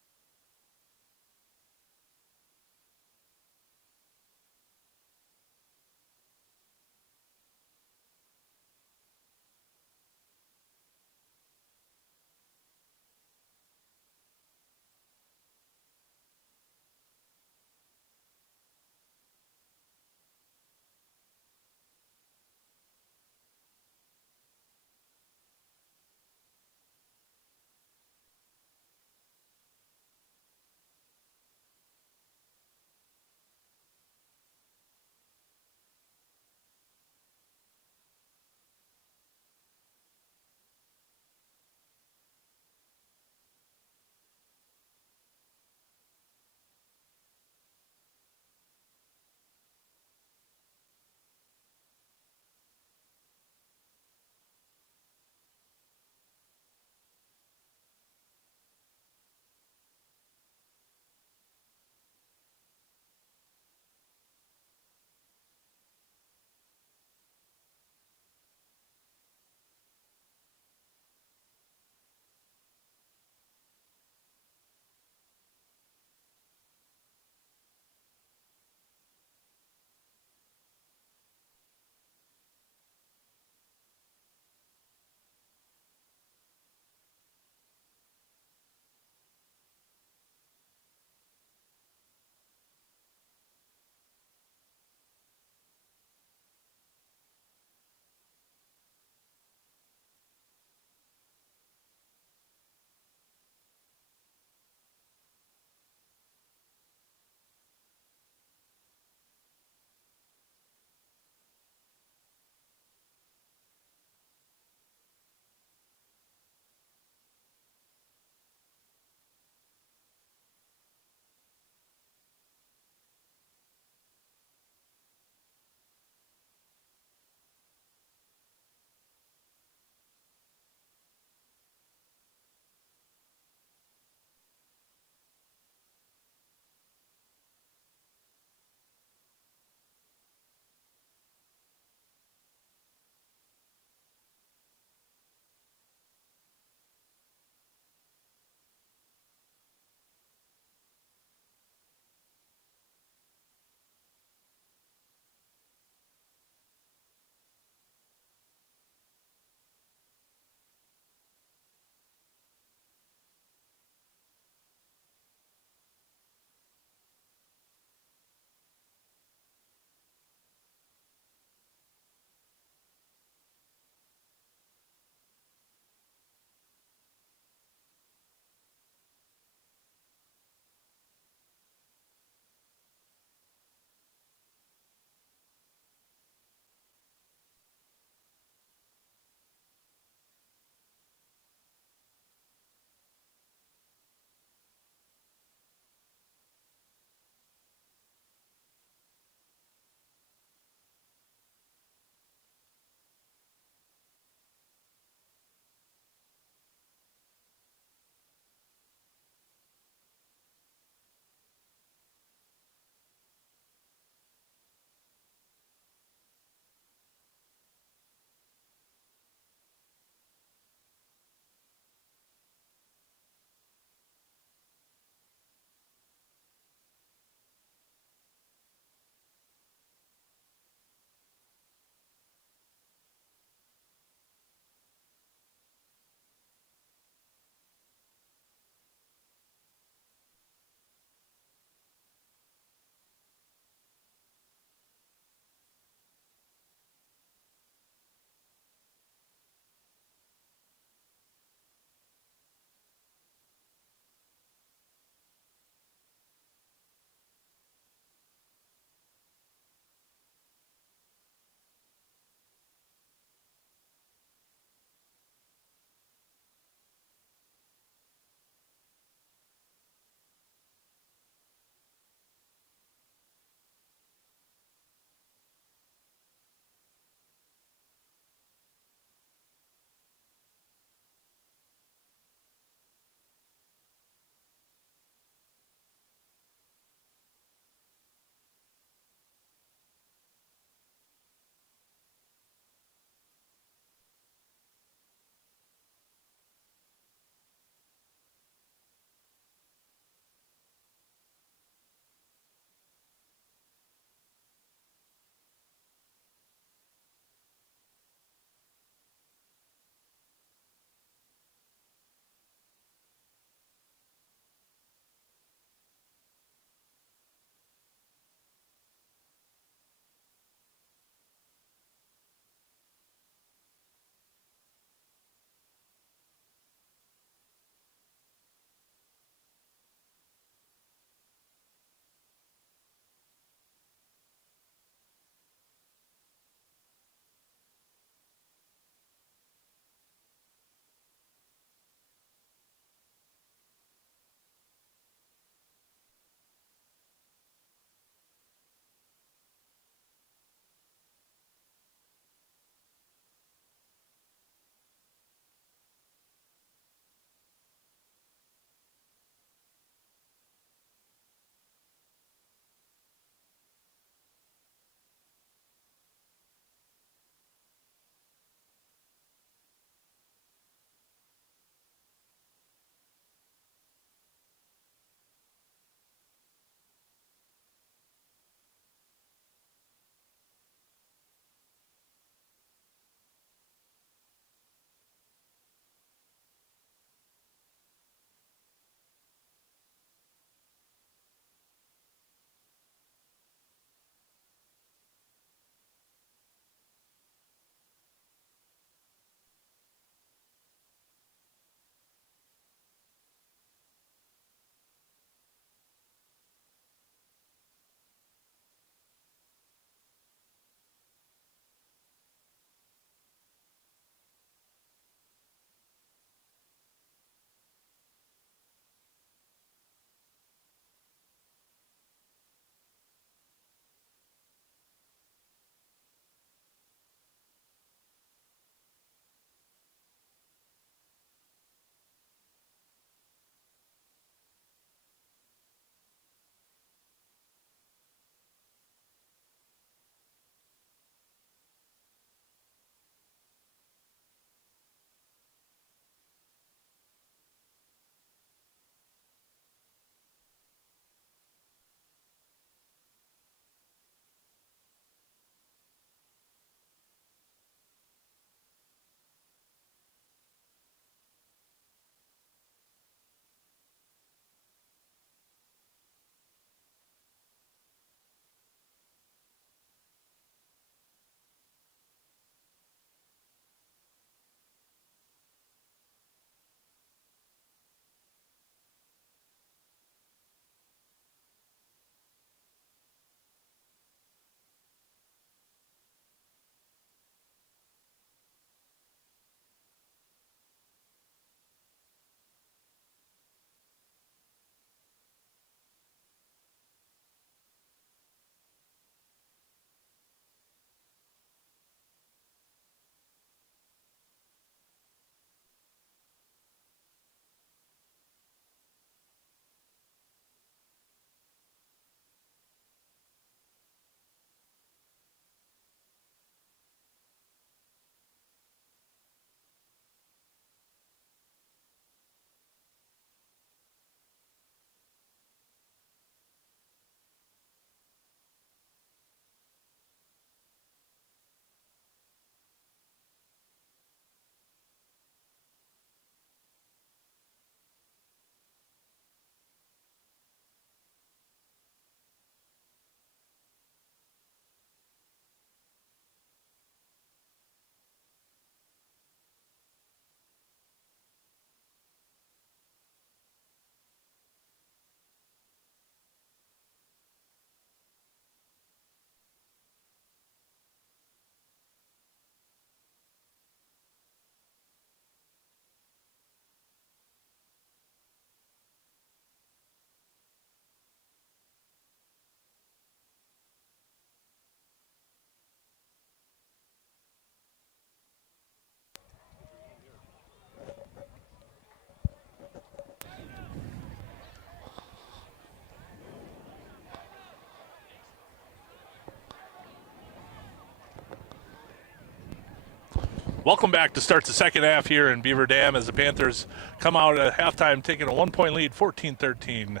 Welcome back to start the second half here in Beaver Dam as the Panthers come out at halftime taking a 1-point lead, 14-13.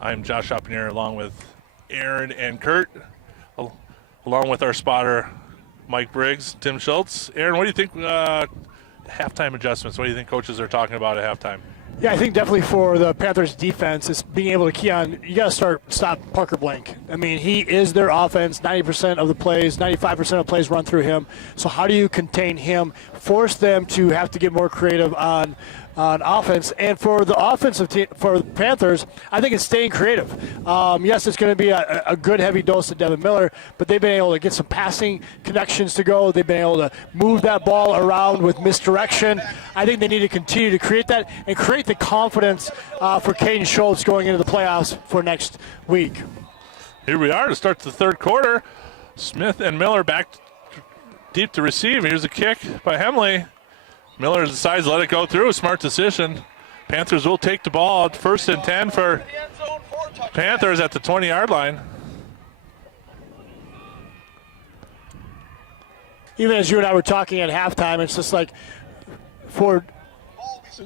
I'm Josh Oppenheer along with Aaron and Kurt, along with our spotter Mike Briggs, Tim Schultz. Aaron, what do you think halftime adjustments? What do you think coaches are talking about at halftime? Yeah, I think definitely for the Panthers defense, it's being able to key on, you got to stop Parker Blank. I mean, he is their offense. 90% of the plays, 95% of plays run through him. So how do you contain him, force them to have to get more creative on offense? And for the offensive team, for the Panthers, I think it's staying creative. Yes, it's going to be a good heavy dose of Devin Miller, but they've been able to get some passing connections to go. They've been able to move that ball around with misdirection. I think they need to continue to create that and create the confidence for Caden Schultz going into the playoffs for next week. Here we are to start the third quarter. Smith and Miller back deep to receive. Here's a kick by Hemley. Miller decides to let it go through. A smart decision. Panthers will take the ball at 1st and 10 for Panthers at the 20-yard line. Even as you and I were talking at halftime, it's just like for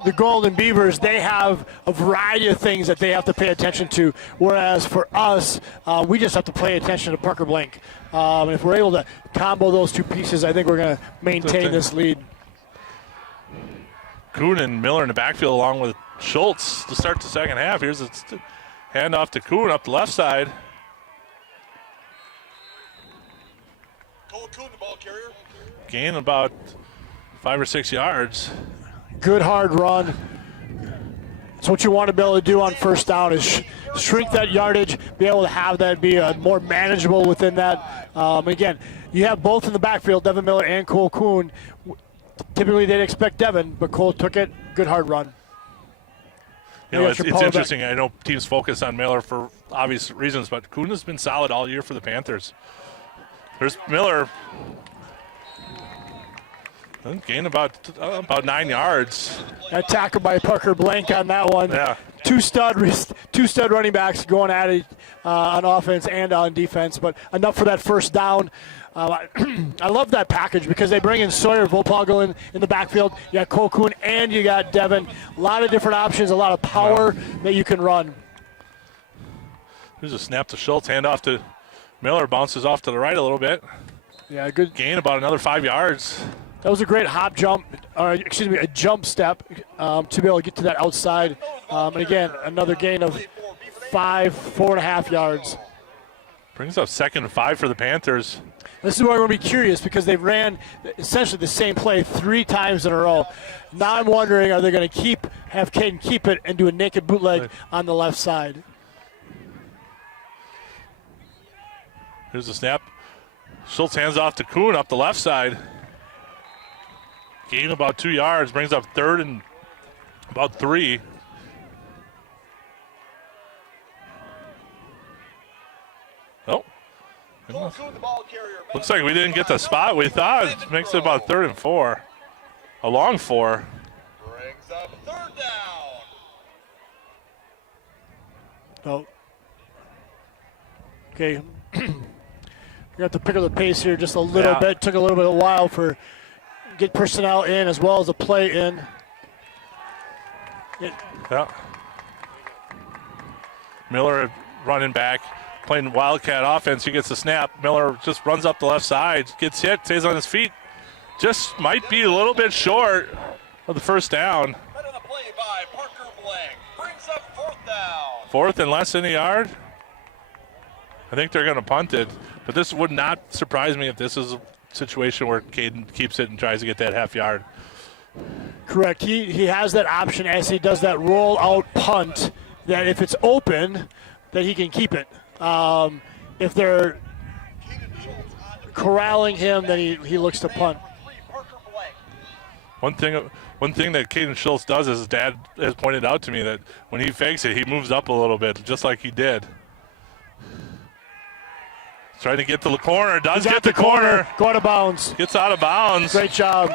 the Golden Beavers, they have a variety of things that they have to pay attention to, whereas for us, we just have to pay attention to Parker Blank. And if we're able to combo those two pieces, I think we're going to maintain this lead. Kuhn and Miller in the backfield along with Schultz to start the second half. Here's a handoff to Kuhn up the left side. Cole Kuhn, the ball carrier. Gain about 5 or 6 yards. Good hard run. That's what you want to be able to do on first down is shrink that yardage, be able to have that be more manageable within that. Again, you have both in the backfield, Devin Miller and Cole Kuhn. Typically, they'd expect Devin, but Cole took it. Good hard run. You know, it's interesting. I know teams focus on Miller for obvious reasons, but Kuhn has been solid all year for the Panthers. There's Miller. Gain about 9 yards. That tackle by Parker Blank on that one. Yeah. Two stud running backs going at it on offense and on defense, but enough for that first down. I love that package because they bring in Sawyer Vopagel in the backfield. You got Cole Kuhn and you got Devin. A lot of different options, a lot of power that you can run. There's a snap to Schultz, handoff to Miller, bounces off to the right a little bit. Yeah, good gain, about another 5 yards. That was a great hop jump, or excuse me, a jump step to be able to get to that outside. And again, another gain of 4.5 yards. Brings up 2nd and 5 for the Panthers. This is where we're going to be curious because they've ran essentially the same play 3 times in a row. Now I'm wondering, are they going to have Caden keep it and do a naked bootleg on the left side? Here's the snap. Schultz hands off to Kuhn up the left side. Gain about 2 yards, brings up 3rd and about 3. Oh. Looks like we didn't get the spot we thought. It makes it about 3rd and 4. A long 4. Brings up 3rd down. Oh. Okay. We have to pick up the pace here just a little bit. Took a little bit of a while for get personnel in as well as a play in. Yeah. Miller running back, playing Wildcat offense. He gets the snap. Miller just runs up the left side, gets hit, stays on his feet. Just might be a little bit short of the first down. Right on the play by Parker Blank. Brings up 4th down. 4th and less than a yard. I think they're going to punt it, but this would not surprise me if this is a situation where Caden keeps it and tries to get that half yard. Correct. He has that option as he does that roll out punt that if it's open, that he can keep it. If they're corralling him, then he looks to punt. One thing that Caden Schultz does, as his dad has pointed out to me, that when he fakes it, he moves up a little bit, just like he did. Trying to get to the corner, does get the corner. Go out of bounds. Gets out of bounds. Great job.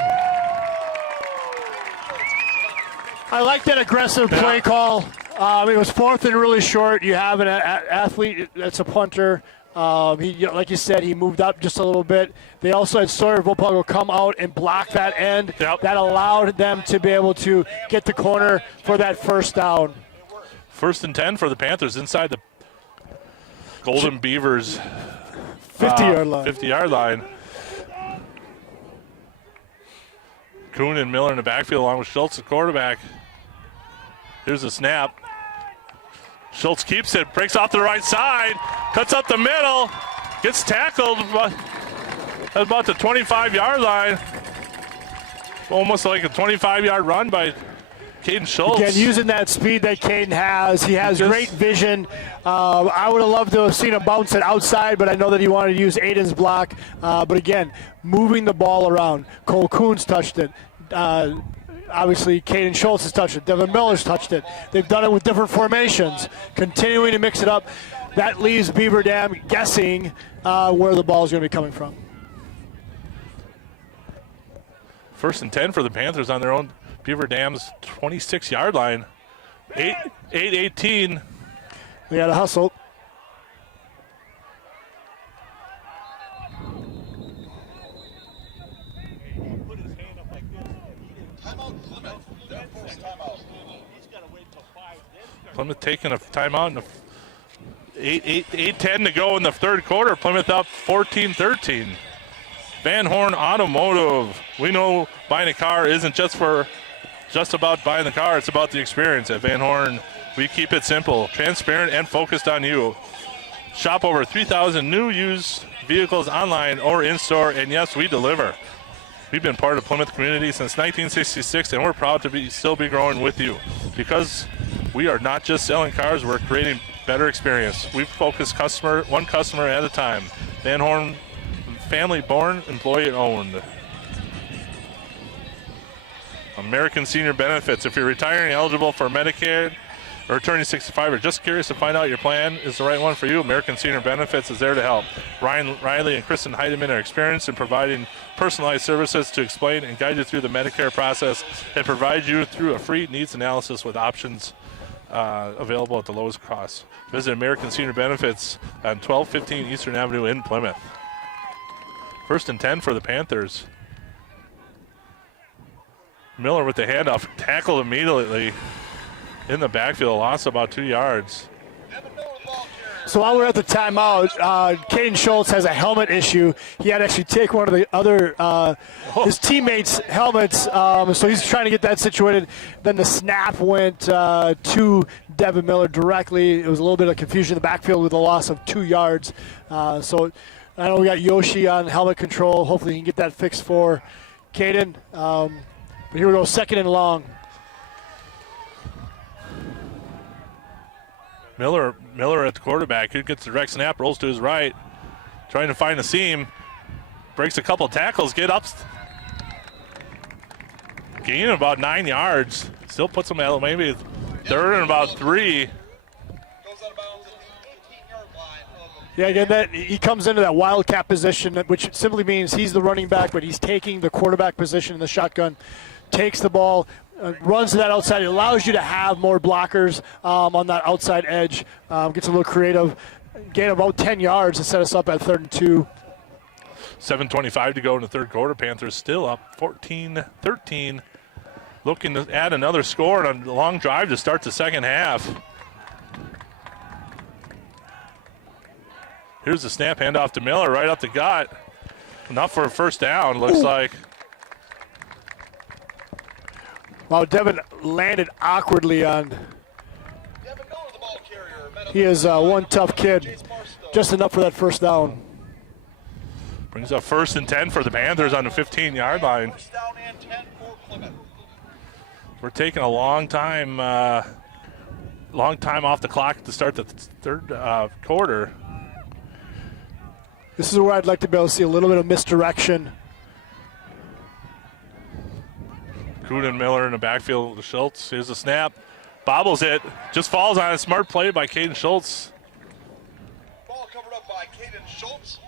I like that aggressive play call. It was 4th and really short. You have an athlete that's a punter. Like you said, he moved up just a little bit. They also had Sawyer Vopago come out and block that end. Yep. That allowed them to be able to get the corner for that first down. 1st and 10 for the Panthers inside the Golden Beavers 50-yard line. 50-yard line. Kuhn and Miller in the backfield along with Schultz, the quarterback. Here's a snap. Schultz keeps it, breaks off to the right side, cuts up the middle, gets tackled at about the 25-yard line. Almost like a 25-yard run by Caden Schultz. Again, using that speed that Caden has. He has great vision. I would have loved to have seen him bounce it outside, but I know that he wanted to use Aiden's block. But again, moving the ball around. Cole Kuhn's touched it. Obviously, Caden Schultz has touched it. Devin Miller's touched it. They've done it with different formations, continuing to mix it up. That leaves Beaver Dam guessing where the ball is going to be coming from. 1st and 10 for the Panthers on their own Beaver Dam's 26-yard line. 8-18. They got to hustle. Plymouth taking a timeout. And 8:10 to go in the 3rd quarter. Plymouth up 14-13. Van Horn Automotive. We know buying a car isn't just about buying the car. It's about the experience. At Van Horn, we keep it simple, transparent, and focused on you. Shop over 3,000 new used vehicles online or in-store, and yes, we deliver. We've been part of Plymouth community since 1966, and we're proud to still be growing with you. Because we are not just selling cars, we're creating better experience. We focus one customer at a time. Van Horn, family born, employee owned. American Senior Benefits. If you're retiring eligible for Medicare or turning 65 or just curious to find out your plan is the right one for you, American Senior Benefits is there to help. Ryan Riley and Kristen Heidemann are experienced in providing personalized services to explain and guide you through the Medicare process and provide you through a free needs analysis with options available at the lowest cost. Visit American Senior Benefits on 1215 Eastern Avenue in Plymouth. 1st and 10 for the Panthers. Miller with the handoff, tackled immediately in the backfield, lost about 2 yards. So while we're at the timeout, Caden Schultz has a helmet issue. He had to actually take one of the other his teammates' helmets, so he's trying to get that situated. Then the snap went to Devin Miller directly. It was a little bit of confusion in the backfield with a loss of 2 yards. So I know we got Yoshi on helmet control. Hopefully he can get that fixed for Caden. But here we go, 2nd and long. Miller at the quarterback. Here gets the direct snap, rolls to his right, trying to find the seam, breaks a couple tackles, get up, gain about 9 yards. Still puts him at maybe 3rd and about 3. Yeah, again, that he comes into that wildcat position, which simply means he's the running back, but he's taking the quarterback position in the shotgun, takes the ball, runs to that outside. It allows you to have more blockers on that outside edge. Gets a little creative. Gain about 10 yards to set us up at 3rd and 2. 7:25 to go in the 3rd quarter. Panthers still up 14-13. Looking to add another score on a long drive to start the 2nd half. Here's the snap, handoff to Miller, right up the gut. Enough for a 1st down, looks like. Wow, Devin landed awkwardly on. He is one tough kid. Just enough for that 1st down. Brings up 1st and 10 for the Panthers on the 15-yard line. We're taking a long time off the clock to start the 3rd quarter. This is where I'd like to be able to see a little bit of misdirection. Kuhn and Miller in the backfield with Schultz. Here's the snap. Bobbles it. Just falls on a smart play by Caden Schultz. Ball covered up by Caden Schultz.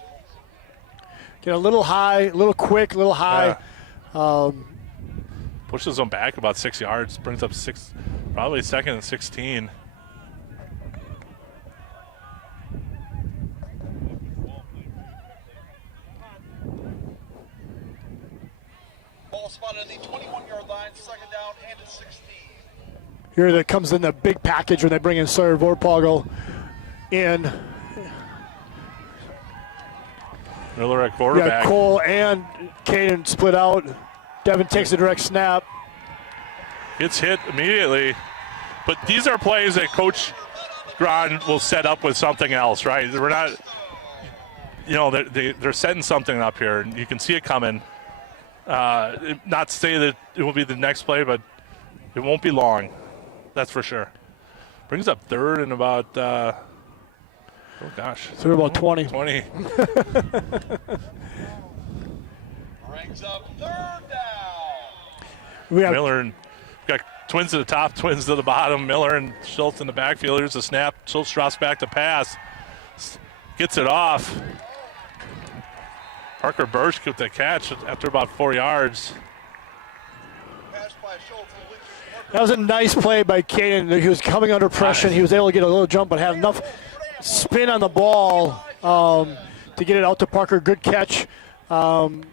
Get a little high, a little quick, a little high. Pushes them back about 6 yards. Brings up probably 2nd and 16. will spot on the 21-yard line, second down and 16. Here that comes in the big package when they bring in Sawyer Vorpagel in. Miller at We quarterback. got Cole and Caden split out. Devin takes a direct snap. Gets hit immediately. But these are plays that Coach Gron will set up with something else, right? We're not, you know, they're setting something up here, and you can see it coming. Not to say that it will be the next play, but it won't be long. That's for sure. Brings up third and about, oh gosh. So about 20. 20. Brings up third down. We have Miller and got twins at the top, twins to the bottom. Miller and Schultz in the backfield. Here's a snap. Schultz drops back to pass. Gets it off. Parker Bursch with the catch after about 4 yards. Pass by Schultz. That was a nice play by Caden. He was coming under pressure. He was able to get a little jump, but had enough spin on the ball to get it out to Parker. Good catch. Gain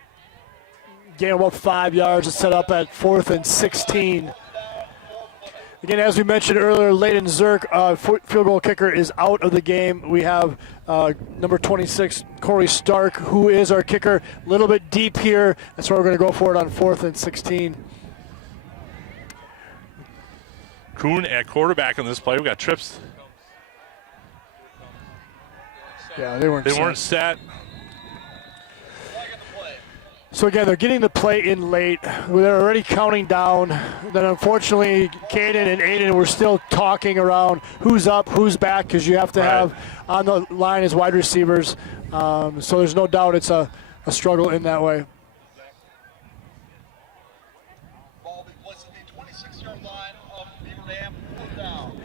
about 5 yards to set up at 4th and 16. Again, as we mentioned earlier, Layden Zirk, field goal kicker, is out of the game. We have number 26, Corey Stark, who is our kicker. A little bit deep here. That's why we're going to go for it on 4th and 16. Kuhn at quarterback on this play. We got trips. Yeah, they weren't set. So again, they're getting the play in late. They're already counting down. Then unfortunately, Caden and Aiden were still talking around who's up, who's back, because you have to have on the line as wide receivers. So there's no doubt it's a struggle in that way. Ball be placed at the 26-yard line of Beaver Dam, fourth down.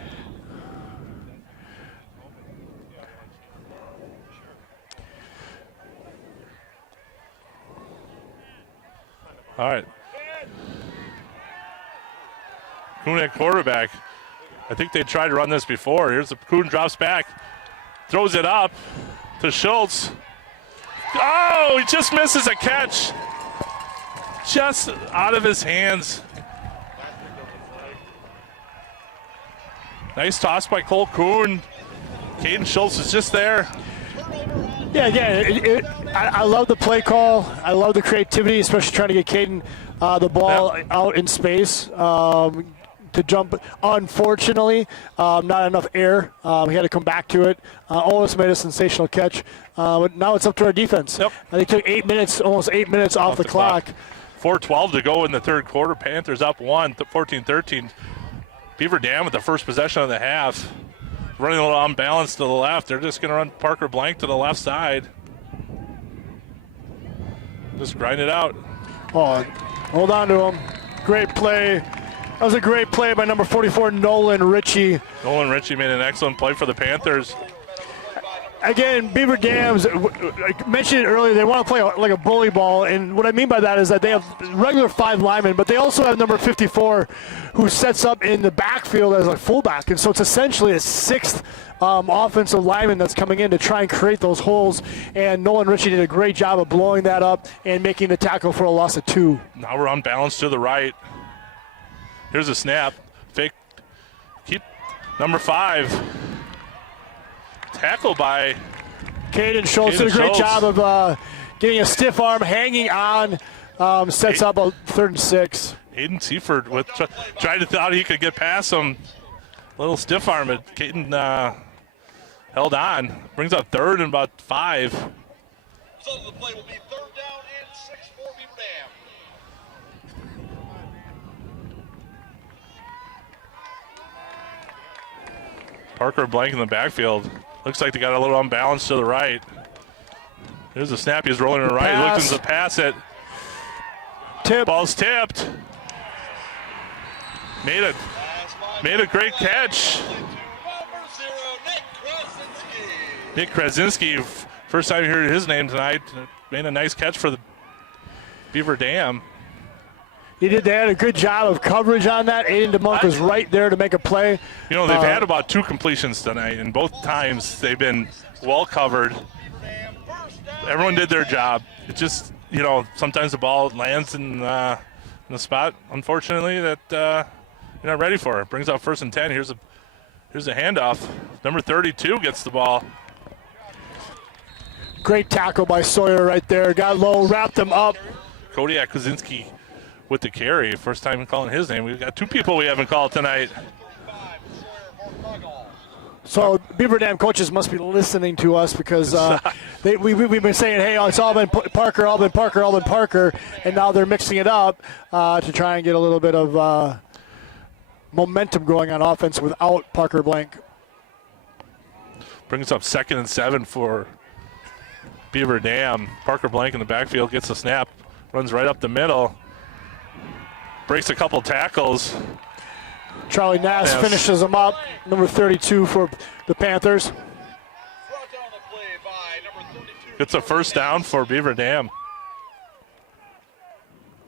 All right. Kuhn at quarterback. I think they tried to run this before. Here's the Kuhn drops back, throws it up to Schultz. Oh, he just misses a catch. Just out of his hands. Nice toss by Cole Kuhn. Caden Schultz is just there. Yeah, again, I love the play call. I love the creativity, especially trying to get Caden the ball out in space to jump. Unfortunately, not enough air. He had to come back to it. Almost made a sensational catch. But now it's up to our defense. Yep. They took 8 minutes, almost 8 minutes off the clock. 4:12 to go in the third quarter. Panthers up 14-13. Beaver Dam with the first possession of the half. Running a little unbalanced to the left. They're just going to run Parker Blank to the left side. Just grind it out. Oh, hold on to him. Great play. That was a great play by number 44, Nolan Ritchie. Nolan Ritchie made an excellent play for the Panthers. Again, Beaver Dams, I mentioned it earlier, they want to play like a bully ball, and what I mean by that is that they have regular 5 linemen, but they also have number 54 who sets up in the backfield as a fullback, and so it's essentially a 6th offensive lineman that's coming in to try and create those holes, and Nolan Ritchie did a great job of blowing that up and making the tackle for a loss of 2. Now we're unbalanced to the right. Here's a snap. Fake. Keep number 5. Tackled by Caden Schultz did a great job of getting a stiff arm, hanging on, sets up a 3rd and 6. Aiden Seaford with tried to thought he could get past him. Little stiff arm, but Caden held on. Brings up 3rd and about 5. Result of the play will be third down and 6 for Beaver Dam. Parker Blank in the backfield. Looks like they got a little unbalanced to the right. There's a snap. He's rolling to the right. He looks to pass it. Tip. Ball's tipped. Made a great catch. Number 0, Nick Krasinski, first time you heard his name tonight, made a nice catch for the Beaver Dam. They had a good job of coverage on that. Aiden DeMonk was right there to make a play. You know, they've had about 2 completions tonight, and both times they've been well covered. Everyone did their job. It just, you know, sometimes the ball lands in in the spot, unfortunately, that you're not ready for. Brings out 1st and 10. Here's a handoff. Number 32 gets the ball. Great tackle by Sawyer right there. Got low, wrapped him up. Kodiak Kuzinski with the carry. First time calling his name. We've got 2 people we haven't called tonight. So Beaver Dam coaches must be listening to us because we've been saying, hey, it's all been Parker, all been Parker, all been Parker, and now they're mixing it up to try and get a little bit of momentum going on offense without Parker Blank. Brings up 2nd and 7 for Beaver Dam. Parker Blank in the backfield gets a snap, runs right up the middle, breaks a couple tackles. Charlie Nass finishes him up, number 32 for the Panthers. Gets a first down for Beaver Dam.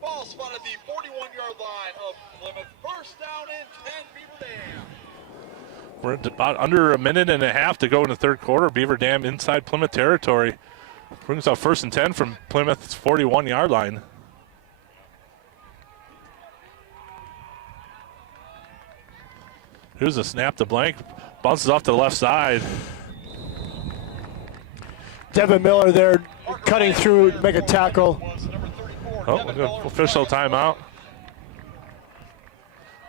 Ball spotted the 41-yard line of Plymouth. First down and 10, Beaver Dam. We're at about under a minute and a half to go in the third quarter. Beaver Dam inside Plymouth territory. Brings out 1st and 10 from Plymouth's 41-yard line. Here's a snap to Blank. Bounces off to the left side. Devin Miller there cutting through, make a tackle. Oh, official timeout.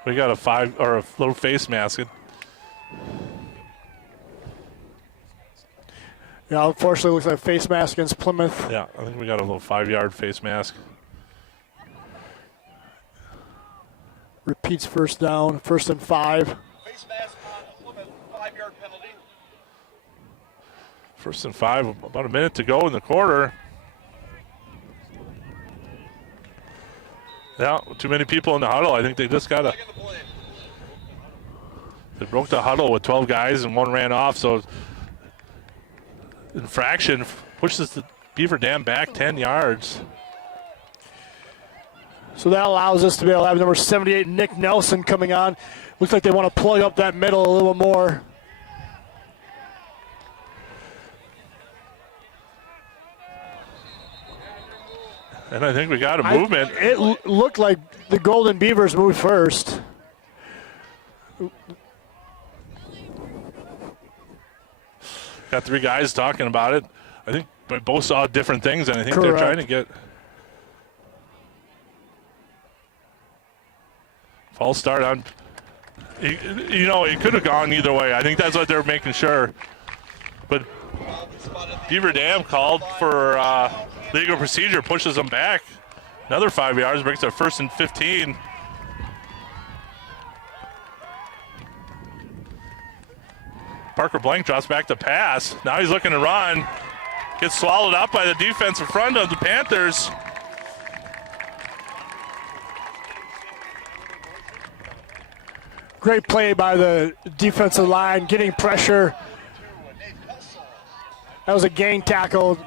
We got a little face mask. Yeah, unfortunately, it looks like a face mask against Plymouth. Yeah, I think we got a little 5-yard face mask. Repeats first down, 1st and 5. Face mask on Plymouth, 5-yard penalty. 1st and 5, about a minute to go in the quarter. Yeah, too many people in the huddle. I think they just got they broke the huddle with 12 guys and 1 ran off, so infraction pushes the Beaver Dam back 10 yards. So that allows us to be able to have number 78, Nick Nelson, coming on. Looks like they want to plug up that middle a little more. And I think we got a movement. It looked like the Golden Beavers moved first. Got 3 guys talking about it. I think both saw different things, and I think Correct. they're trying to get false start on. You know, it could have gone either way. I think that's what they're making sure. But Beaver Dam called for legal procedure, pushes them back. Another 5 yards, brings it 1st and 15. Parker Blank drops back to pass. Now he's looking to run. Gets swallowed up by the defensive front of the Panthers. Great play by the defensive line, getting pressure. That was a gang tackle.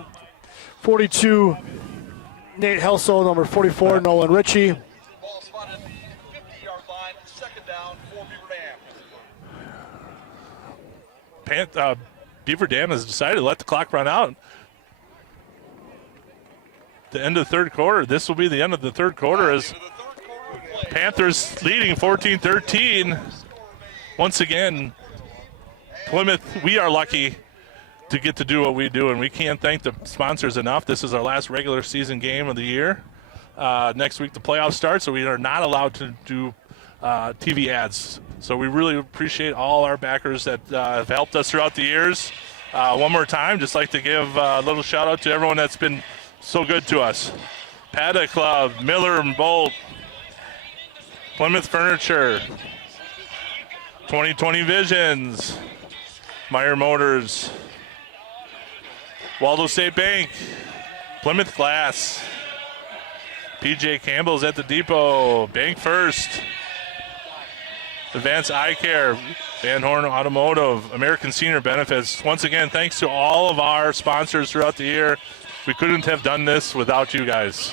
42, Nate Helsel, number 44, Nolan Ritchie. Ball spotted at the 50-yard line, 2nd down for Beaver Dam. Beaver Dam has decided to let the clock run out. The end of the third quarter. This will be the end of the third quarter as Panthers leading 14-13. Once again, Plymouth, we are lucky to get to do what we do, and we can't thank the sponsors enough. This is our last regular season game of the year. Next week the playoffs start, so we are not allowed to do TV ads. So we really appreciate all our backers that have helped us throughout the years. One more time, just like to give a little shout out to everyone that's been so good to us. Paddock Club, Miller and Bolt, Plymouth Furniture, 2020 Visions, Meyer Motors, Waldo State Bank, Plymouth Glass, PJ Campbell's at the Depot, Bank First, Advanced Eye Care, Van Horn Automotive, American Senior Benefits. Once again, thanks to all of our sponsors throughout the year. We couldn't have done this without you guys.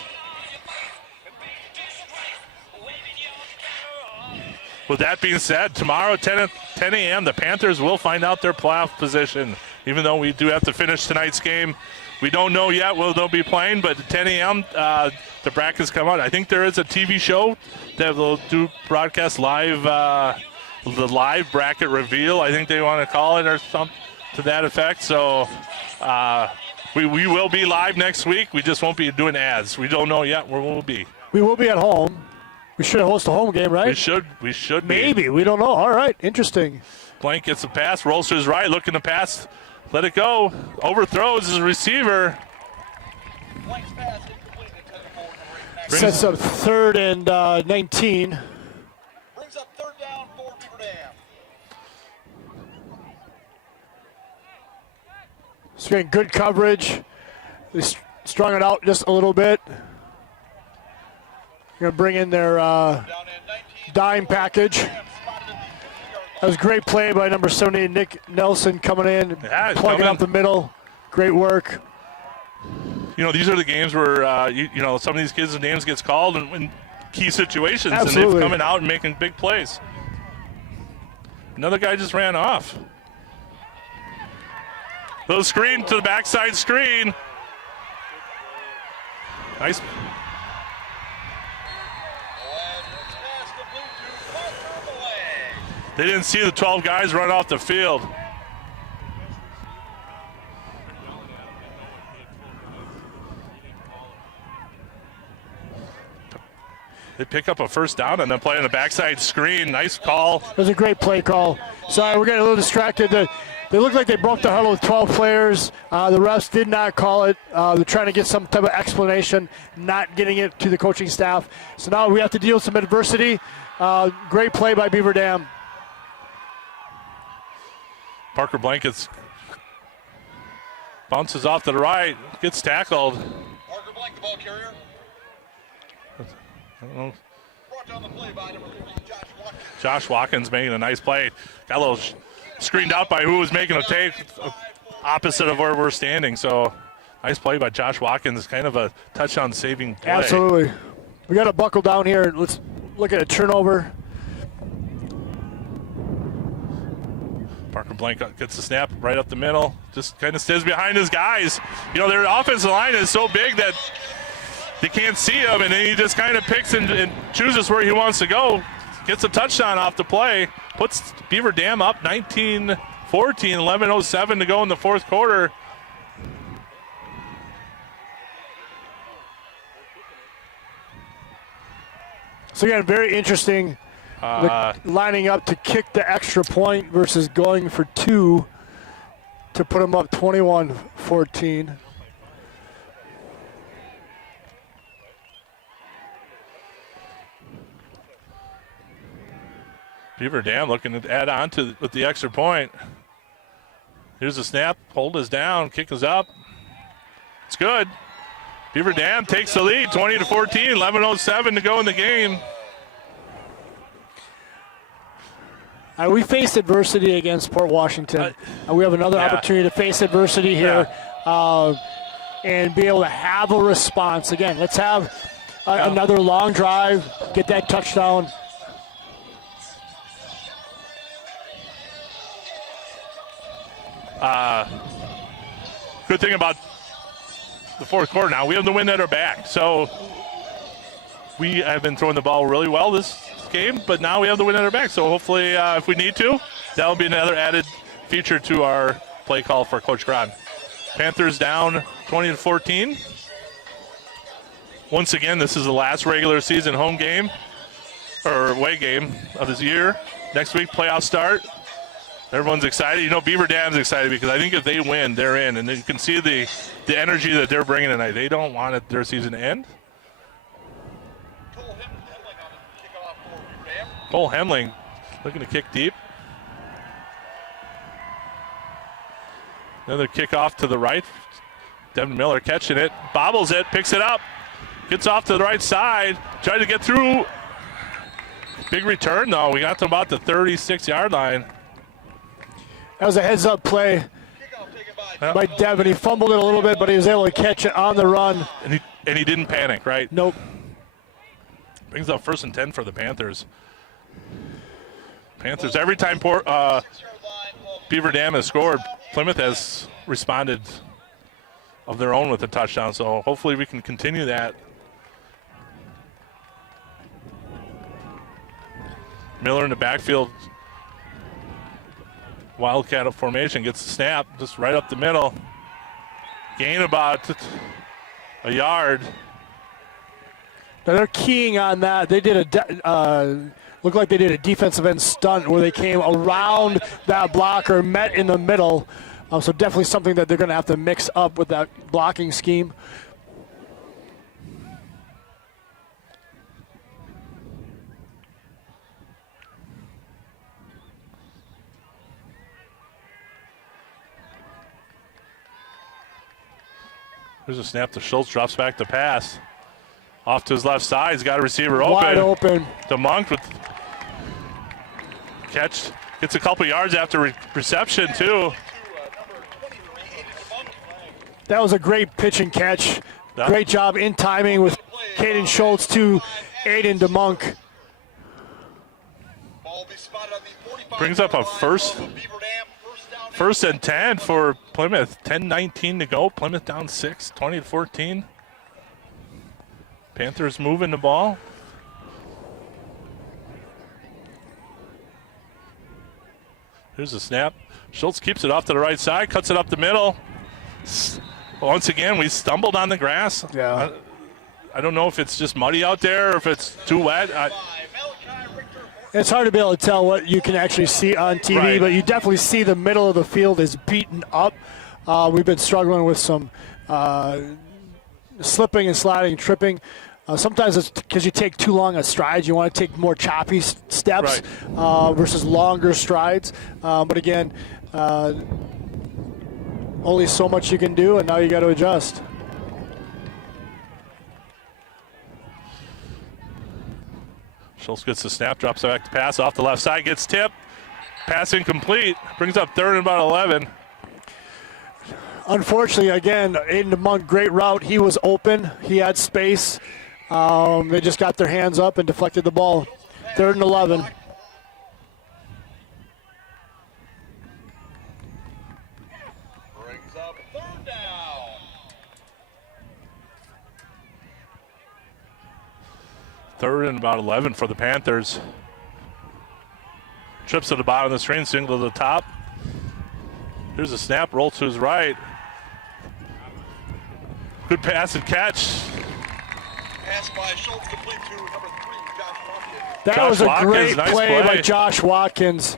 With that being said, tomorrow at 10 a.m., the Panthers will find out their playoff position. Even though we do have to finish tonight's game We don't know yet whether they'll be playing, but at 10 a.m. The brackets come out. I think there is a TV show that will do broadcast live, the live bracket reveal, I think they want to call it, or something to that effect. So we will be live next week. We just won't be doing ads. We don't know yet where we'll be. We will be at home. We should host a home game, right? We should Maybe. We don't know. All right. Interesting. Blank gets a pass, rolls to his right, looking to pass. Let it go. Overthrows his receiver. Blank's pass incomplete. They cut it forward to the Sets up 3rd and 19. Brings up 3rd down for Beaver Dam. So getting good coverage. They strung it out just a little bit. Going to bring in their Down in 19. dime package. That was a great play by number 78, Nick Nelson, coming in, plugging up the middle. Great work. You know, these are the games where, you know, some of these kids' names gets called in key situations. Absolutely. And they've coming out and making big plays. Another guy just ran off. Little screen to the backside screen. Nice. They didn't see the 12 guys run off the field. They pick up a first down and then play on the backside screen. Nice call. It was a great play call. Sorry, we're getting a little distracted. They looked like they broke the huddle with 12 players. The refs did not call it. They're trying to get some type of explanation, not getting it to the coaching staff. So now we have to deal with some adversity. Great play by Beaver Dam. Parker Blankets bounces off to the right, gets tackled. Parker Blank, the ball carrier. Brought down the play by number 3, Josh Watkins. Josh Watkins making a nice play. Got a little screened out by who was making a take opposite of where we're standing. So nice play by Josh Watkins. Kind of a touchdown saving play. Absolutely. We got to buckle down here. Let's look at a turnover. Parker Blank gets the snap right up the middle. Just kind of stays behind his guys. You know, their offensive line is so big that they can't see him, and then he just kind of picks and chooses where he wants to go. Gets a touchdown off the play. Puts Beaver Dam up 19-14, 11:07 to go in the fourth quarter. So again, very interesting. Lining up to kick the extra point versus going for 2 to put them up 21-14. Beaver Dam looking to add on to with the extra point. Here's the snap. Hold is down. Kick is up. It's good. Beaver Dam takes the lead, 20-14, 11:07 to go in the game. We faced adversity against Port Washington. We have another opportunity to face adversity here and be able to have a response. Again, let's have another long drive, get that touchdown. Good thing about the fourth quarter now, we have the wind at our back. So we have been throwing the ball really well this game, but now we have the wind at our back. So hopefully, if we need to, that will be another added feature to our play call for Coach Gron. Panthers down 20-14. Once again, this is the last regular season home game or away game of this year. Next week, playoff start. Everyone's excited. You know, Beaver Dam's excited because I think if they win, they're in. And you can see the energy that they're bringing tonight. They don't want their season to end. Cole Hemling looking to kick deep. Another kickoff to the right. Devin Miller catching it, bobbles it, picks it up, gets off to the right side, tried to get through. Big return, though. We got to about the 36-yard line. That was a heads-up play by Devin. He fumbled it a little bit, but he was able to catch it on the run. And he didn't panic, right? Nope. Brings up 1st and 10 for the Panthers. Panthers, every time Beaver Dam has scored, Plymouth has responded of their own with a touchdown. So hopefully we can continue that. Miller in the backfield. Wildcat formation, gets the snap just right up the middle. Gain about a yard. Now they're keying on that. They did looked like they did a defensive end stunt where they came around that blocker, met in the middle. So definitely something that they're going to have to mix up with that blocking scheme. There's a snap to Schultz, drops back the pass. Off to his left side, he's got a receiver open. Wide open. DeMonk with catch, gets a couple yards after reception too. That was a great pitch and catch. Great job in timing with Caden Schultz to Aiden DeMonk. Brings up a first and 10 for Plymouth. 10-19 to go. Plymouth down 6, 20-14. Panthers moving the ball. Here's a snap. Schultz keeps it off to the right side, cuts it up the middle. Once again, we stumbled on the grass. Yeah. I don't know if it's just muddy out there or if it's too wet. It's hard to be able to tell what you can actually see on TV, right. But you definitely see the middle of the field is beaten up. We've been struggling with some slipping and sliding, tripping. Sometimes it's because you take too long a stride. You want to take more choppy steps versus longer strides. But again, only so much you can do, and now you got to adjust. Schultz gets the snap, drops back to pass off the left side, gets tipped. Pass incomplete. Brings up third and about 11. Unfortunately, again, Aiden DeMonk, great route. He was open. He had space. They just got their hands up and deflected the ball. Third and 11. Brings up third down. Third and about 11 for the Panthers. Trips to the bottom of the screen, single to the top. Here's a snap, roll to his right. Good pass and catch. Pass by Schultz complete to number 3, Josh Watkins. That was a Watkins, great nice play by play. Josh Watkins.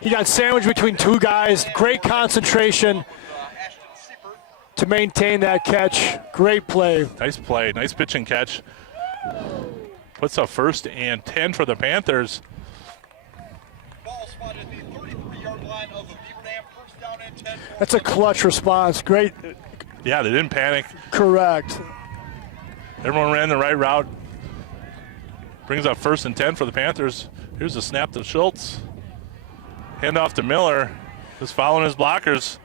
He got sandwiched between two guys. Great concentration Ashton Siepert. to maintain that catch. Great play. Nice play, nice pitch and catch. Puts up first and 10 for the Panthers. Ball spotted at the 33-yard line of the Beaver Dam. First down and 10. That's a clutch response. Great. Yeah, they didn't panic. Correct. Everyone ran the right route. Brings up first and 10 for the Panthers. Here's a snap to Schultz. Hand off to Miller. Just following his blockers.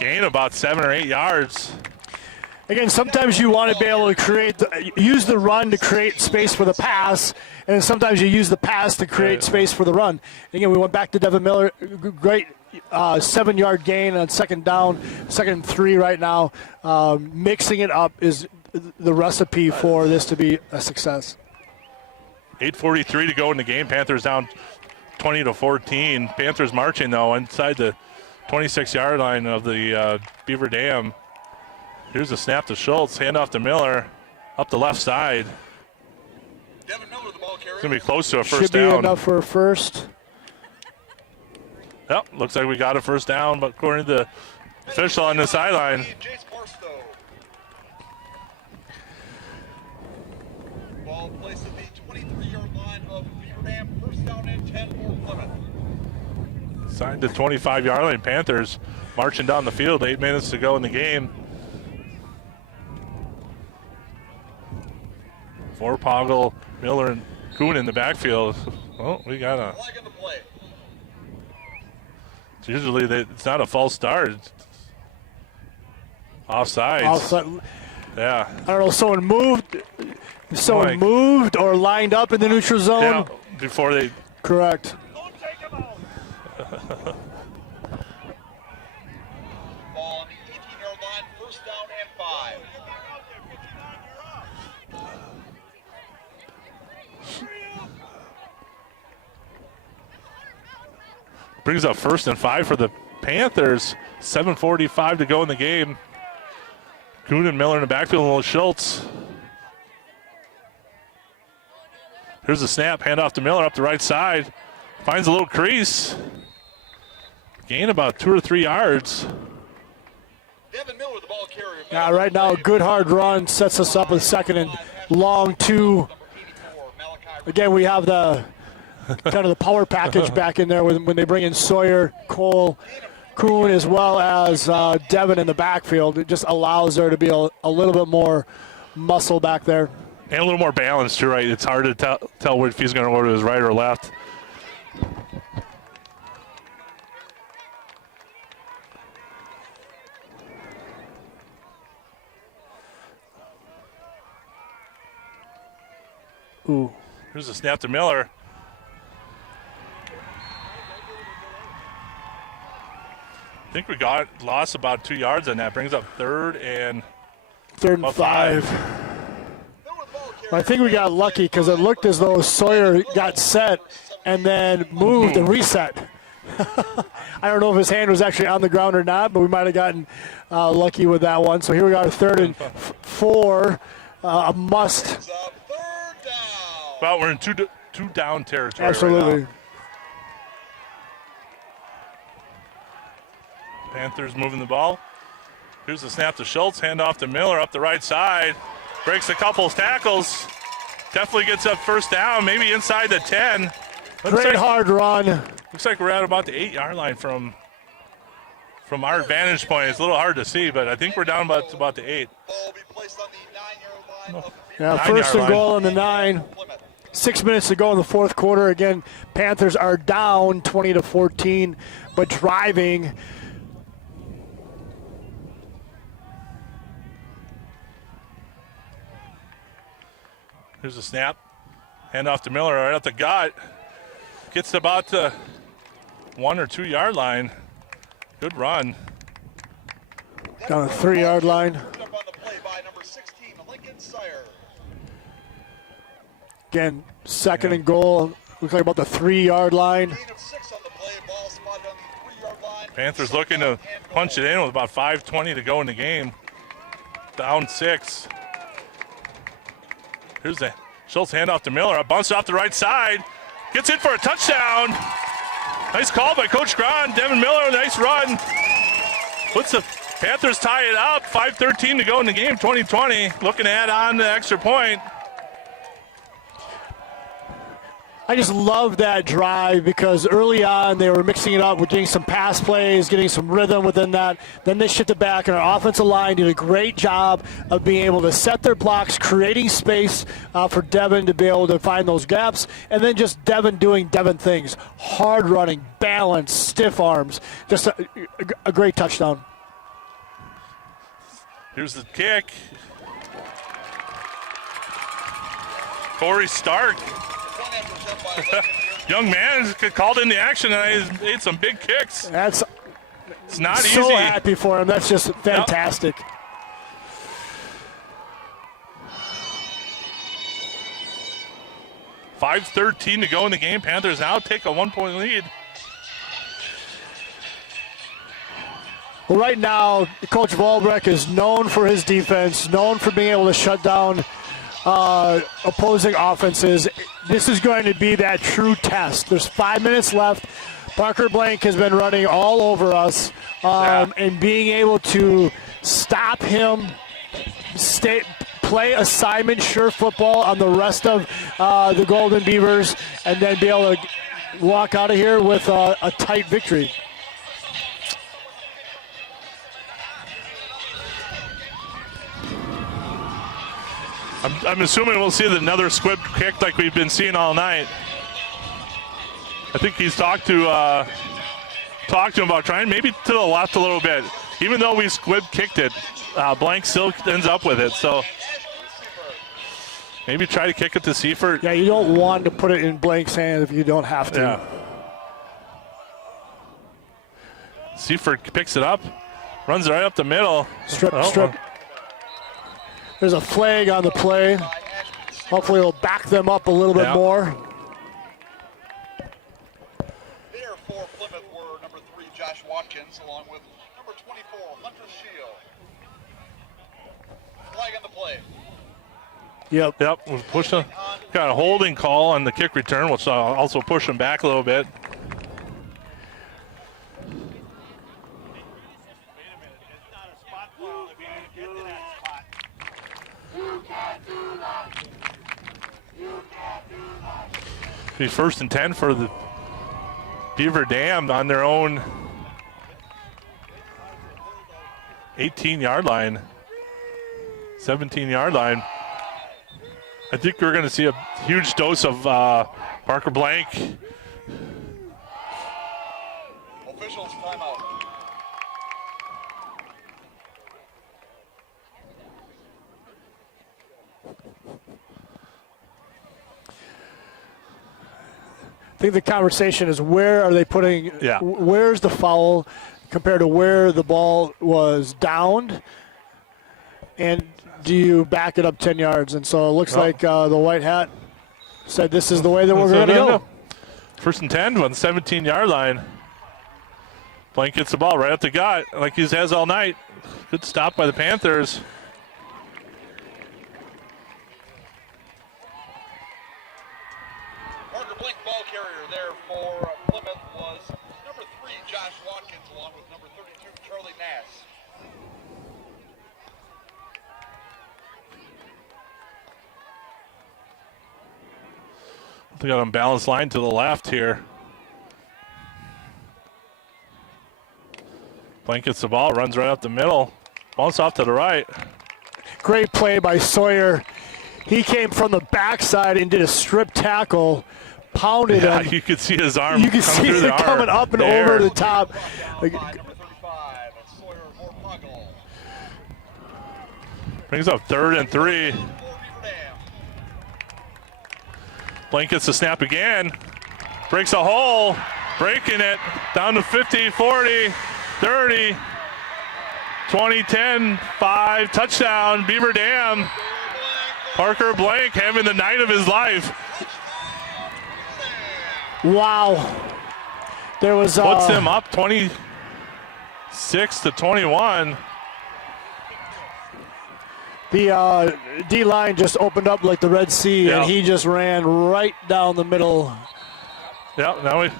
Gain about 7 or 8 yards. Again, sometimes you want to be able to use the run to create space for the pass, and sometimes you use the pass to create space for the run. Again, we went back to Devin Miller. Great 7-yard gain on second down, second and 3 right now. Mixing it up is the recipe for this to be a success. 8:43 to go in the game. Panthers down 20-14. Panthers marching, though, inside the 26-yard line of the Beaver Dam. Here's a snap to Schultz, hand off to Miller, up the left side. Devin Miller, the ball carrier. It's going to be close to a first Should be down. enough for a first. Yep, looks like we got a first down, but according to the official on the sideline, Jace Barstow. Ball placed at the 23-yard line of Beaver Dam. First down and 10 for Plymouth. signed the 25-yard line. Panthers marching down the field, 8 minutes to go in the game. Vorpogel, Miller, and Kuhn in the backfield. Oh, we got a... Flag in the play. It's usually it's not a false start. It's offsides. Offside. Yeah. I don't know, someone moved or lined up in the neutral zone. Yeah, before they... Correct. Ball on the Brings up 1st and 5 for the Panthers. 7:45 to go in the game. Kuhn and Miller in the backfield, and Schultz. Here's the snap, handoff to Miller up the right side. Finds a little crease. Gain about 2 or 3 yards. Devin Miller, the ball carrier. Yeah, right now, a good hard run sets us up with 2nd and long 2. Again, we have the kind of the power package back in there when they bring in Sawyer, Cole, Kuhn, as well as Devin in the backfield. It just allows there to be a little bit more muscle back there. And a little more balance, too, right? It's hard to tell if he's going to go to his right or left. Ooh. Here's a snap to Miller. I think we lost about 2 yards on that. Brings up 3rd and 5. I think we got lucky because it looked as though Sawyer got set and then moved and reset. I don't know if his hand was actually on the ground or not, but we might have gotten lucky with that one. So here we got a 3rd and 4, a must. Well, we're in two down territory. Absolutely. Right now. Panthers moving the ball. Here's the snap to Schultz. Handoff to Miller up the right side. Breaks a couple tackles. Definitely gets up 1st down, maybe inside the 10. Great hard run. Looks like we're at about the 8-yard line from our vantage point. It's a little hard to see, but I think we're down about the 8. Yeah, 1st and goal on the 9. 6 minutes to go in the 4th quarter. Again, Panthers are down 20-14, but driving. Here's a snap. Hand off to Miller right at the gut. Gets about the 1 or 2 yard line. Good run. Down the 3-yard line. Again, 2nd and goal. Looks like about the 3-yard line. Panthers looking to punch it in with about 5:20 to go in the game. Down 6. Here's the Schultz handoff to Miller. Bounce off the right side. Gets in for a touchdown. Nice call by Coach Grahn. Devin Miller, nice run. Puts the Panthers tie it up. 5:13 to go in the game, 20-20. Looking to add on the extra point. I just love that drive because early on they were mixing it up with getting some pass plays, getting some rhythm within that. Then they shifted back, and our offensive line did a great job of being able to set their blocks, creating space for Devin to be able to find those gaps, and then just Devin doing Devin things. Hard running, balance, stiff arms. Just a great touchdown. Here's the kick. Corey Stark. Young man called into action and he made some big kicks. It's not easy. So happy for him. That's just fantastic. Yep. 5:13 to go in the game. Panthers now take a 1-point lead. Well, right now, Coach Volbrecht is known for his defense, known for being able to shut down opposing offenses. This is going to be that true test. There's 5 minutes left. Parker Blank has been running all over us, and being able to stop him, play assignment, sure football on the rest of the Golden Beavers, and then be able to walk out of here with a tight victory. I'm assuming we'll see another squib kick like we've been seeing all night. I think he's talked to him about trying maybe to the left a little bit. Even though we squib kicked it, Blank still ends up with it. So maybe try to kick it to Seifert. Yeah, you don't want to put it in Blank's hand if you don't have to. Yeah. Seifert picks it up, runs right up the middle. Strip. There's a flag on the play. Hopefully it'll back them up a little bit more. Watkins along with number 24, Hunter Shield. Flag on the play. Yep, we're pushing. Got a holding call on the kick return, which also push him back a little bit. Be 1st and 10 for the Beaver Dam on their own 18-yard line, 17-yard line. I think we're going to see a huge dose of Parker Blank. Officials timeout. I think the conversation is where are they putting, where's the foul compared to where the ball was downed, and do you back it up 10 yards? And so it looks like the white hat said this is the way that we're going to go. 1st and 10 on the 17-yard line. Blank gets the ball right up the gut like he has all night. Good stop by the Panthers. Blank ball carrier there for Plymouth was number 3, Josh Watkins, along with number 32, Charlie Nass. They got an unbalanced line to the left here. Blank gets the ball, runs right up the middle, bounce off to the right. Great play by Sawyer. He came from the backside and did a strip tackle. Pounded him. You could see his arm. You can see it coming up and over the top. Brings up 3rd and 3. Blank gets the snap again. Breaks a hole. Breaking it. Down to 50, 40, 30, 20, 10, 5. Touchdown, Beaver Dam. Parker Blank having the night of his life. Wow. There was puts him up 26 to 21. The D-line just opened up like the Red Sea, and he just ran right down the middle. Yeah, now we.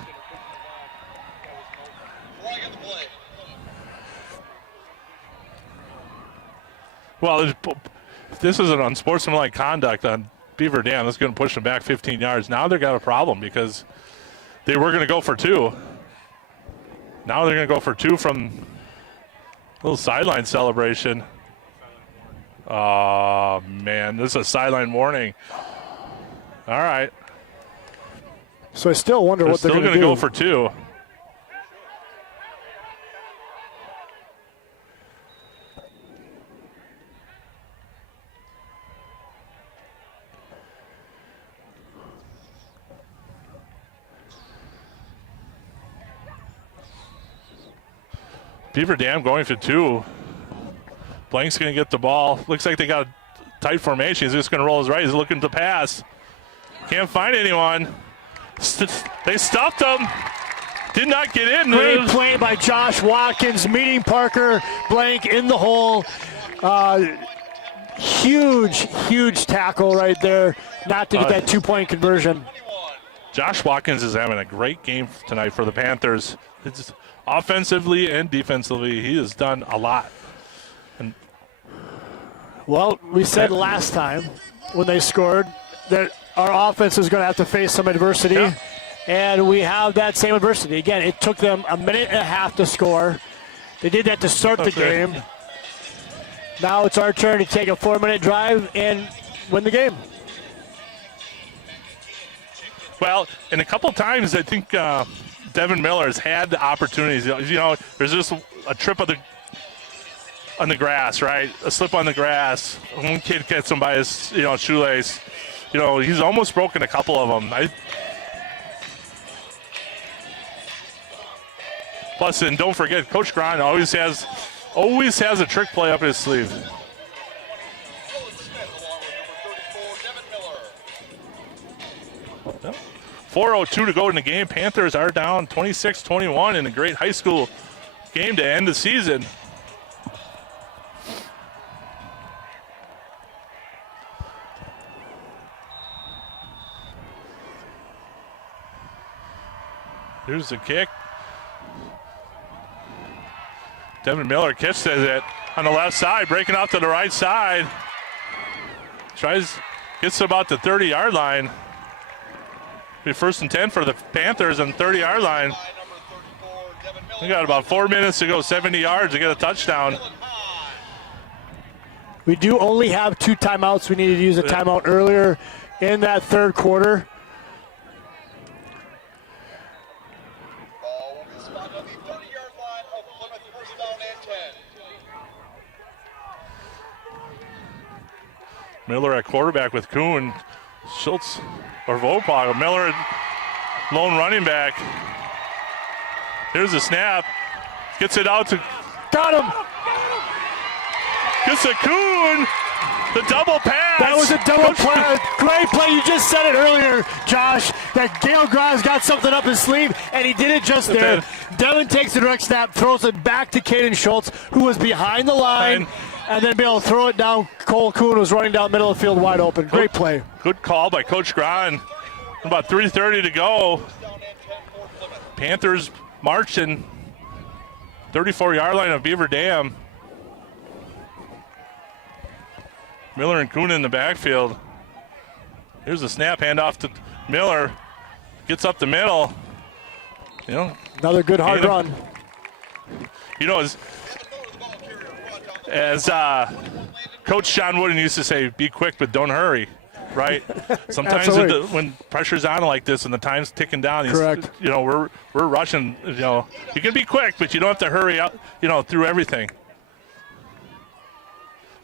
Well, if this is an unsportsmanlike conduct on Beaver Dam. That's going to push them back 15 yards. Now they've got a problem because they were going to go for 2. Now they're going to go for 2 from a little sideline celebration. Oh, man, this is a sideline warning. All right. So I still wonder what they're going to do. Still going to go for 2. Beaver Dam going for 2. Blank's going to get the ball. Looks like they got a tight formation. He's just going to roll his right. He's looking to pass. Can't find anyone. They stuffed him. Did not get in. Great play by Josh Watkins, meeting Parker Blank in the hole. Huge tackle right there, not to get that 2-point conversion. Josh Watkins is having a great game tonight for the Panthers. It's offensively and defensively, he has done a lot. Well, we said last time when they scored that our offense is going to have to face some adversity, and we have that same adversity. Again, it took them a minute and a half to score. They did that to start the game. Now it's our turn to take a 4-minute drive and win the game. Well, and a couple times I think Devin Miller has had the opportunities. You know, there's just a trip on the grass, right? A slip on the grass. One kid gets him by his, shoelace. He's almost broken a couple of them. Plus, and don't forget, Coach Grant always has a trick play up his sleeve. 4:02 to go in the game. Panthers are down 26-21 in a great high school game to end the season. Here's the kick. Devin Miller catches it on the left side, breaking out to the right side. Gets to about the 30-yard line. Be 1st and 10 for the Panthers on the 30-yard line. We got about 4 minutes to go, 70 yards to get a touchdown. We do only have 2 timeouts. We needed to use a timeout earlier in that third quarter. Ball will be spotted on the 30-yard line of Plymouth, 1st down and 10. Miller at quarterback with Kuhn. Schultz or Vopog. Miller, lone running back. Here's the snap. Gets it out to. Got him! Gets to Kuhn. The double pass. That was a double play. Great play. You just said it earlier, Josh, that Gale Grimes got something up his sleeve, and he did it just there. Devin takes the direct snap, throws it back to Caden Schultz, who was behind the line, and then be able to throw it down. Cole Kuhn was running down middle of the field wide open. Great play. Good call by Coach Grahn. About 3:30 to go. Panthers marching 34-yard line of Beaver Dam. Miller and Kuhn in the backfield. Here's a snap, handoff to Miller. Gets up the middle. You know, another good hard run. You know, as Coach Sean Wooden used to say, be quick but don't hurry, right? Sometimes when pressure's on like this and the time's ticking down, correct. You know, we're rushing. You know, you can be quick, but you don't have to hurry up. You know, through everything.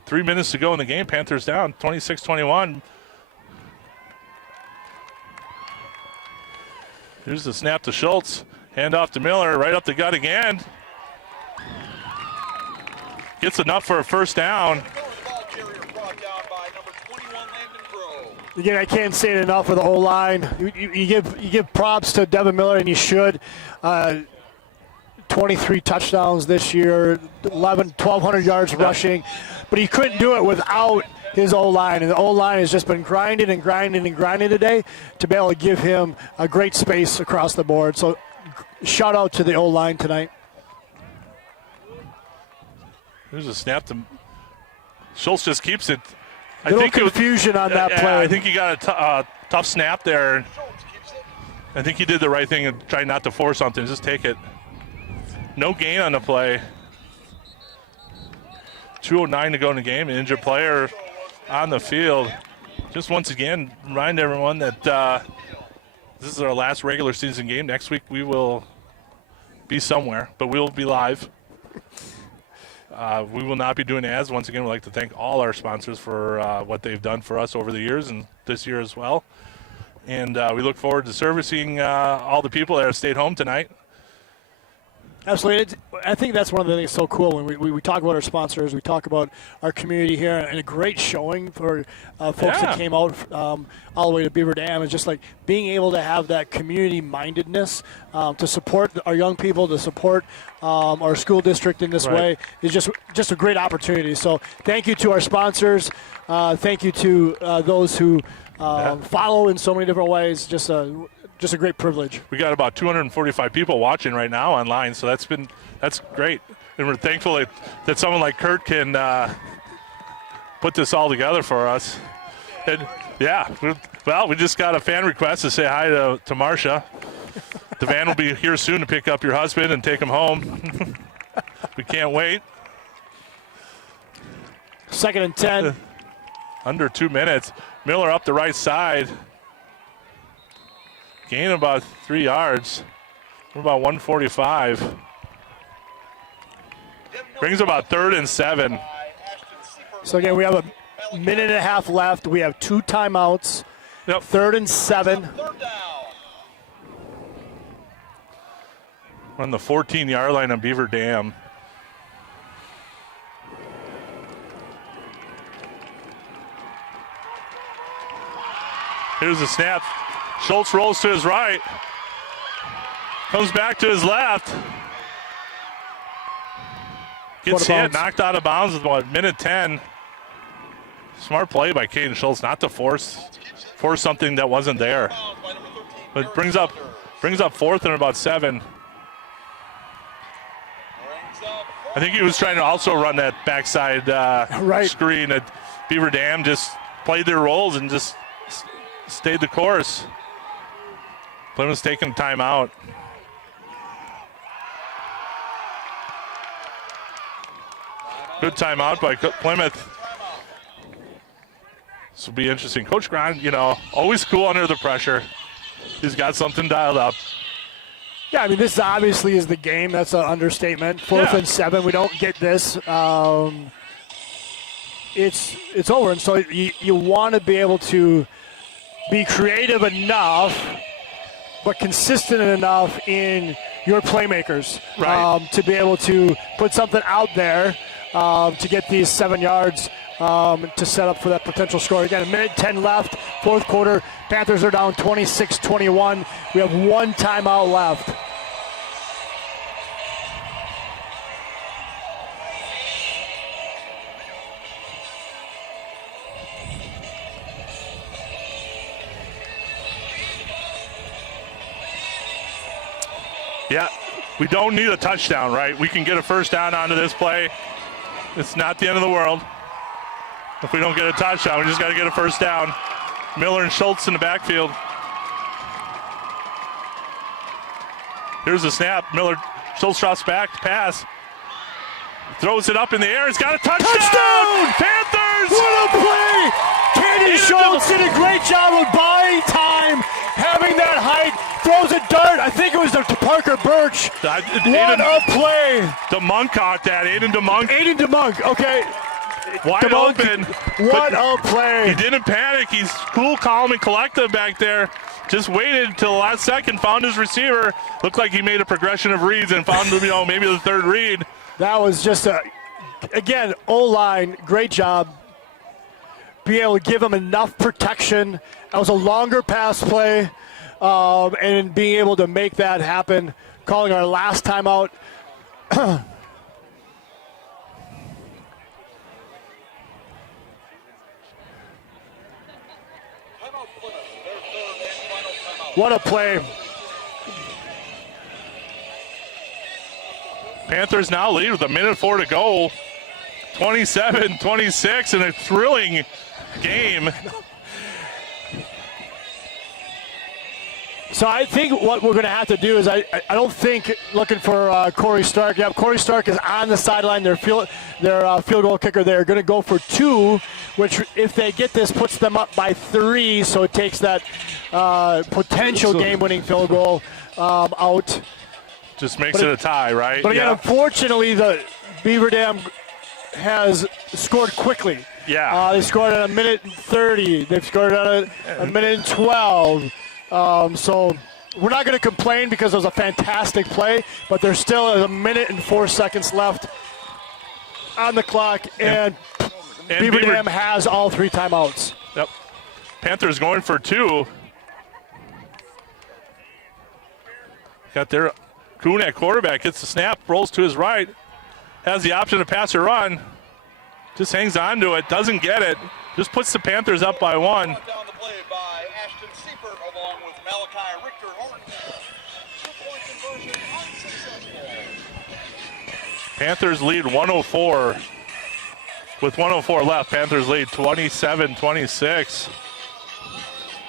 3 minutes to go in the game. Panthers down 26-21. Here's the snap to Schultz. Hand off to Miller. Right up the gut again. Gets enough for a first down. Again, I can't say it enough for the O-line. You give props to Devin Miller, and you should. 23 touchdowns this year, 1,200 yards rushing. But he couldn't do it without his O-line. And the O-line has just been grinding and grinding and grinding today to be able to give him a great space across the board. So shout out to the O-line tonight. There's a snap to Schultz, just keeps it. I think confusion on that play. I think he got a tough snap there. I think he did the right thing and tried not to force something. Just take it. No gain on the play. 2:09 to go in the game. An injured player on the field. Just once again, remind everyone that this is our last regular season game. Next week we will be somewhere, but we will be live. We will not be doing ads. Once again, we'd like to thank all our sponsors for what they've done for us over the years and this year as well. And we look forward to servicing all the people that have stayed home tonight. Absolutely. I think that's one of the things so cool when we talk about our sponsors, we talk about our community here, and a great showing for folks that came out all the way to Beaver Dam is just like being able to have that community mindedness to support our young people, to support our school district in this way is just a great opportunity. So thank you to our sponsors. Thank you to those who follow in so many different ways. Just a great privilege. We got about 245 people watching right now online, so that's great. And we're thankful that someone like Kurt can put this all together for us. And we just got a fan request to say hi to Marcia. The van will be here soon to pick up your husband and take him home. We can't wait. 2nd and 10. Under 2 minutes. Miller up the right side. Gain about 3 yards. We're about 145. Brings about 3rd and 7. So again, we have a minute and a half left. We have 2 timeouts. Yep. 3rd and 7. We're on the 14-yard line of Beaver Dam. Here's the snap. Schultz rolls to his right. Comes back to his left. Gets hit, knocked out of bounds with about minute 10. Smart play by Caden Schultz not to force something that wasn't there. But brings up fourth and about 7. I think he was trying to also run that backside screen. That Beaver Dam just played their roles and just stayed the course. Plymouth's taking timeout. Good timeout by Plymouth. This will be interesting. Coach Grant, always cool under the pressure. He's got something dialed up. Yeah, I mean, this obviously is the game. That's an understatement. 4th and 7. We don't get this. It's over. And so you want to be able to be creative enough, but consistent enough in your playmakers to be able to put something out there to get these 7 yards to set up for that potential score. Again, 1:10 left, fourth quarter. Panthers are down 26-21. We have 1 timeout left. Yeah, we don't need a touchdown, right? We can get a first down onto this play. It's not the end of the world. If we don't get a touchdown, we just got to get a first down. Miller and Schultz in the backfield. Here's the snap. Schultz drops back to pass. Throws it up in the air. It's got a touchdown! Panthers! What a play! Caden Schultz did a great job of buying time, having that height. Throws a dart. I think it was to Parker Birch. What a play! DeMunk caught that. Aiden DeMunk. Okay. Wide open. What a play. He didn't panic. He's cool, calm, and collective back there. Just waited until the last second, found his receiver. Looked like he made a progression of reads and found maybe the third read. That was just again, O-line, great job. Be able to give him enough protection. That was a longer pass play, and being able to make that happen. Calling our last timeout. What a play. Panthers now lead with 1:04 to go. 27-26 in a thrilling game. So I think what we're going to have to do is I don't think looking for Corey Stark. Yep, Corey Stark is on the sideline. Their field goal kicker. They're going to go for 2, which if they get this puts them up by 3. So it takes that potential game-winning field goal out. Just makes it a tie, right? But again, unfortunately, the Beaver Dam has scored quickly. Yeah. They scored at 1:30. They've scored at a 1:12. So we're not going to complain because it was a fantastic play, but there's still 1:04 left on the clock, and Beaver Dam has all 3 timeouts. Yep. Panthers going for 2. Got their Kuhn at quarterback, gets the snap, rolls to his right, has the option to pass or run, just hangs on to it, doesn't get it, just puts the Panthers up by 1. Down the play by Ashton Siepert along with Malachi Richter Horton. 2-point conversion unsuccessful. Panthers lead 104. With 104 left, Panthers lead 27-26.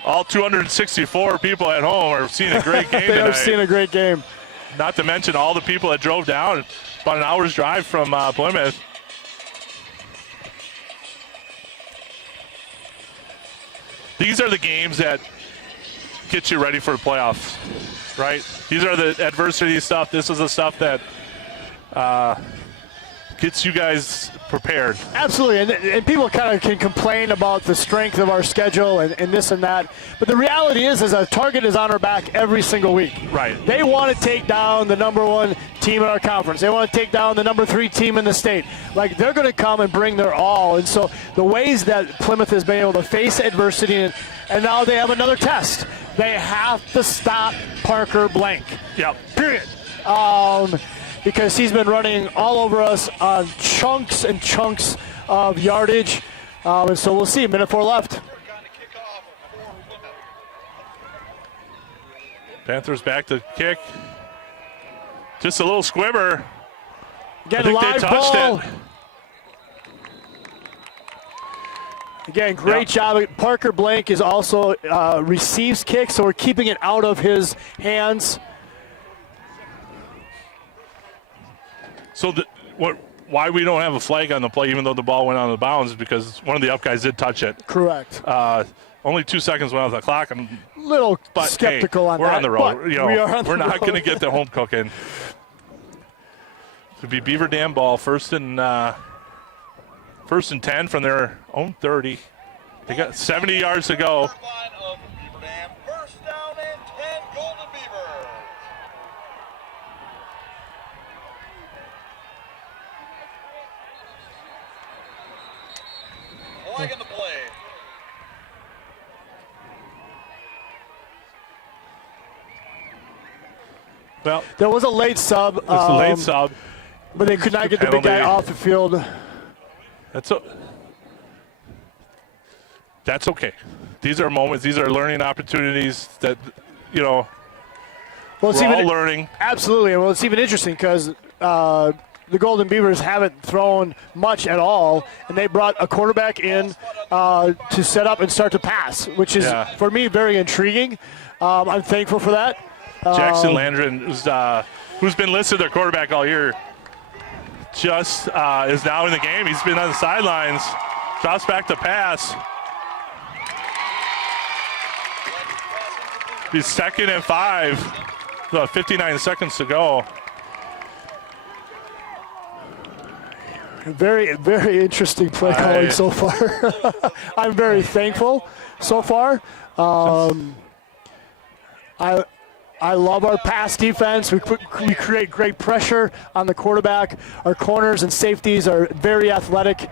All 264 people at home are seeing a great game They tonight. are seeing a great game. Not to mention all the people that drove down. About an hour's drive from Plymouth. These are the games that get you ready for the playoffs, right? These are the adversity stuff. This is the stuff that gets you guys prepared. Absolutely, and people kind of can complain about the strength of our schedule and this and that, but the reality is a target is on our back every single week. Right. They want to take down the #1 team in our conference. They want to take down the #3 team in the state. Like, they're going to come and bring their all, and so the ways that Plymouth has been able to face adversity, and now they have another test. They have to stop Parker Blank. Yep. Period. because he's been running all over us on chunks and chunks of yardage. And so we'll see. 1:04 left. Panthers back to kick. Just a little squibber. Again, I think live they touched ball. it. Again, great job. Parker Blank is also receives kicks, so we're keeping it out of his hands. So why we don't have a flag on the play even though the ball went on the bounds is because one of the up guys did touch it. Correct. Only 2 seconds went off the clock. I'm Little skeptical on we're that. on the road. We're not going to get the home cooking. It'll be Beaver Dam ball, first and 10 from their own 30. They got 70 yards to go. Line of Beaver Dam, first down and 10, Golden Beavers. Flag in the play. Well, There was a late sub. it's a late sub. But they could not get the big guy Penalty. off the field. That's okay. These are moments. These are learning opportunities that, Well, we're all learning. Absolutely. Well, it's even interesting because the Golden Beavers haven't thrown much at all, and they brought a quarterback in to set up and start to pass, which is, for me, very intriguing. I'm thankful for that. Jackson Landrin, who's been listed their quarterback all year, just is now in the game. He's been on the sidelines. Drops back to pass. He's 2nd and 5. 59 seconds to go. Very, very interesting play calling so far. I'm very thankful so far. I love our pass defense. We create great pressure on the quarterback. Our corners and safeties are very athletic.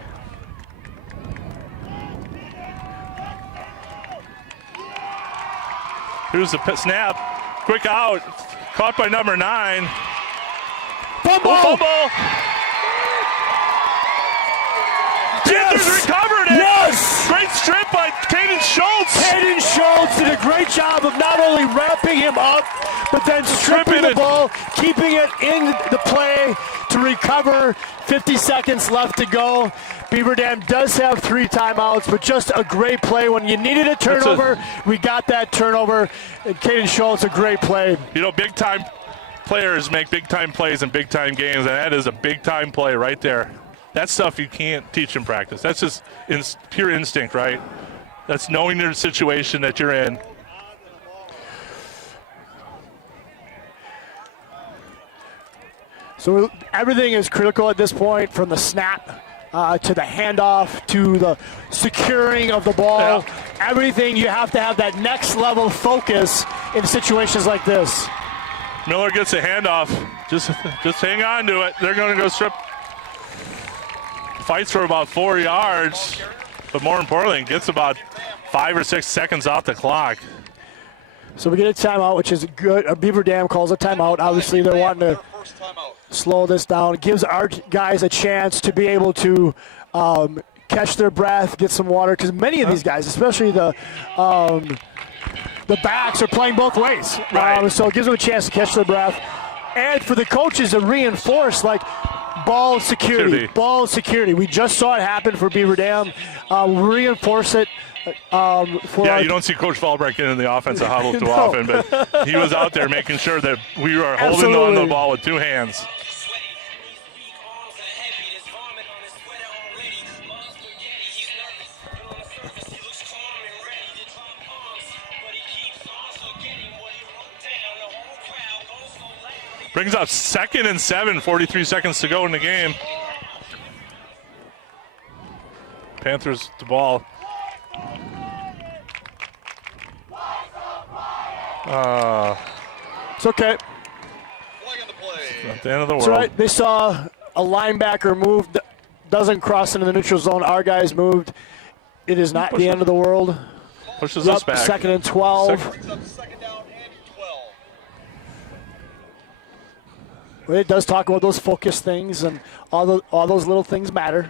Here's the snap. Quick out. Caught by number 9. Fumble! Fumble! Panthers recovered it! Yes! Great strip by Caden Schultz! Caden Schultz did a great job of not only wrapping him up, but then stripping the ball, keeping it in the play to recover. 50 seconds left to go. Beaver Dam does have 3 timeouts, but just a great play. When you needed a turnover, we got that turnover. And Caden Schultz, a great play. Big-time players make big-time plays in big-time games, and that is a big-time play right there. That's stuff you can't teach in practice. That's just pure instinct, right? That's knowing your situation that you're in. So everything is critical at this point, from the snap to the handoff to the securing of the ball. Yeah. Everything, you have to have that next level focus in situations like this. Miller gets a handoff. Just hang on to it. They're going to go strip. Fights for about 4 yards, but more importantly, gets about 5 or 6 seconds off the clock. So we get a timeout, which is good. Beaver Dam calls a timeout. Obviously, they're wanting to slow this down. It gives our guys a chance to be able to catch their breath, get some water, because many of these guys, especially the backs, are playing both ways. Right. So it gives them a chance to catch their breath. And for the coaches to reinforce, ball security, ball security. We just saw it happen for Beaver Dam. Reinforce it. You don't see Coach Fallbreck in the offensive huddle too often, but he was out there making sure that we were holding on to the ball with 2 hands. Brings up 2nd and 7, 43 seconds to go in the game. Panthers the ball. It's okay. At the end of the world. That's right. They saw a linebacker move, doesn't cross into the neutral zone. Our guys moved. It is not the end of the world. Pushes us back. 2nd and 12. But it does talk about those focus things, and all those little things matter.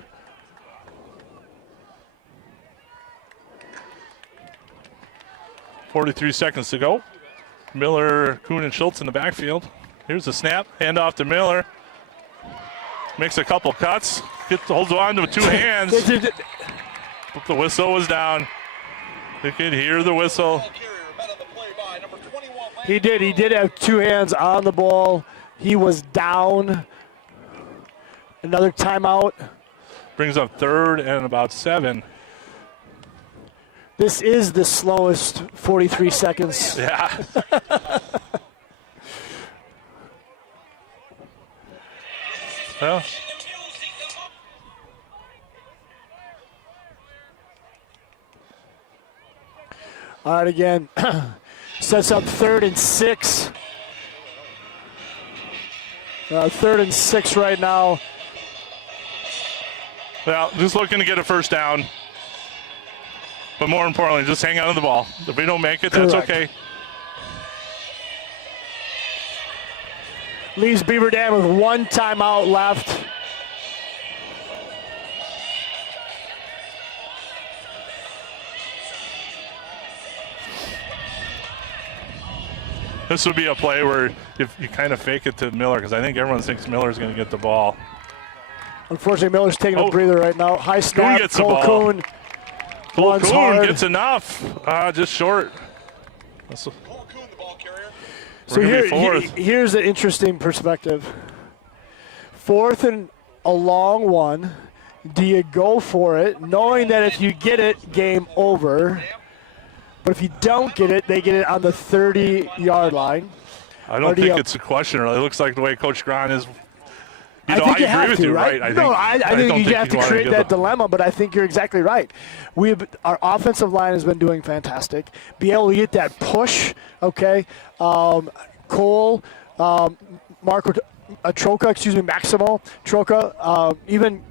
.43 seconds to go. Miller, Kuhn, and Schultz in the backfield. Here's the snap. Hand off to Miller. Makes a couple cuts. Holds on to 2 hands. But the whistle was down. You could hear the whistle. He did. He did have 2 hands on the ball. He was down. Another timeout. Brings up 3rd and about 7. This is the slowest 43 seconds. Yeah. Well. All right, again. Sets up 3rd and 6. 3rd and 6 right now. Well, just looking to get a first down. But more importantly, just hang on to the ball. If we don't make it, that's Correct. okay. Leaves Beaver Dam with 1 timeout left. This would be a play where if you kind of fake it to Miller, because I think everyone thinks Miller's going to get the ball. Unfortunately, Miller's taking a breather right now. High snap. Gets the Cole ball. Kuhn. Cole Runs Kuhn hard. gets enough. Just short. Cole Kuhn, the ball carrier. So We're gonna be 4th. here's an interesting perspective. 4th and a long one. Do you go for it, knowing that if you get it, game over? But if you don't get it, they get it on the 30-yard line. I don't think it's a question. It looks like the way Coach Gron is. I think you I have agree with to, you, right? right? I think you have to create that dilemma, but I think you're exactly right. Our offensive line has been doing fantastic. Be able to get that push, okay? Cole, Marco Troca, Maximo Troca, even.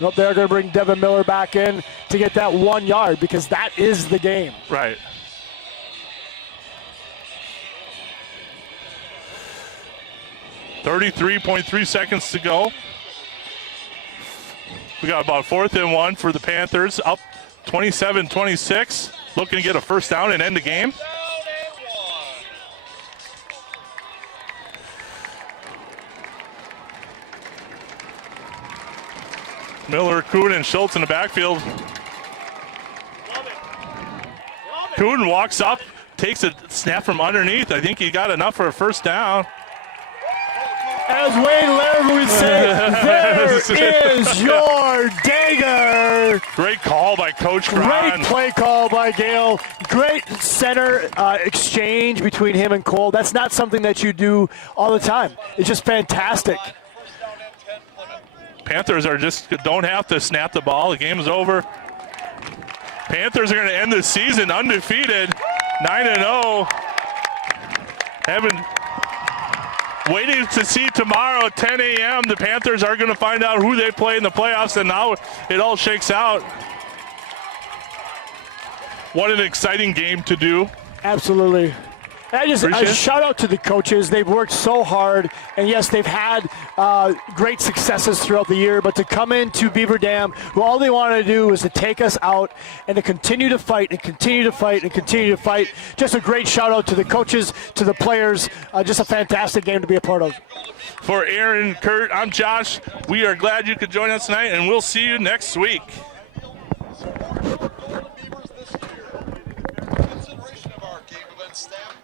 Nope, they're going to bring Devin Miller back in to get that 1 yard because that is the game. Right. .33 seconds to go. We got about 4th and 1 for the Panthers. Up 27-26. Looking to get a first down and end the game. Miller, Kuhn, and Schultz in the backfield. Kuhn walks up, takes a snap from underneath. I think he got enough for a first down. As Wayne Laird would say, there is your dagger. Great call by Coach Gron. Great play call by Gale. Great center exchange between him and Cole. That's not something that you do all the time. It's just fantastic. Panthers don't have to snap the ball. The game is over. Panthers are going to end the season undefeated, 9-0. Waiting to see tomorrow at 10 a.m. The Panthers are going to find out who they play in the playoffs, and now it all shakes out. What an exciting game to do. Absolutely. A shout out to the coaches. They've worked so hard, and yes, they've had great successes throughout the year, but to come into Beaver Dam, who all they wanted to do was to take us out and to continue to fight and continue to fight and continue to fight. Just a great shout out to the coaches, to the players. Just a fantastic game to be a part of. For Aaron, Kurt, I'm Josh. We are glad you could join us tonight, and we'll see you next week. Golden Beavers this year. In consideration of our game event staff,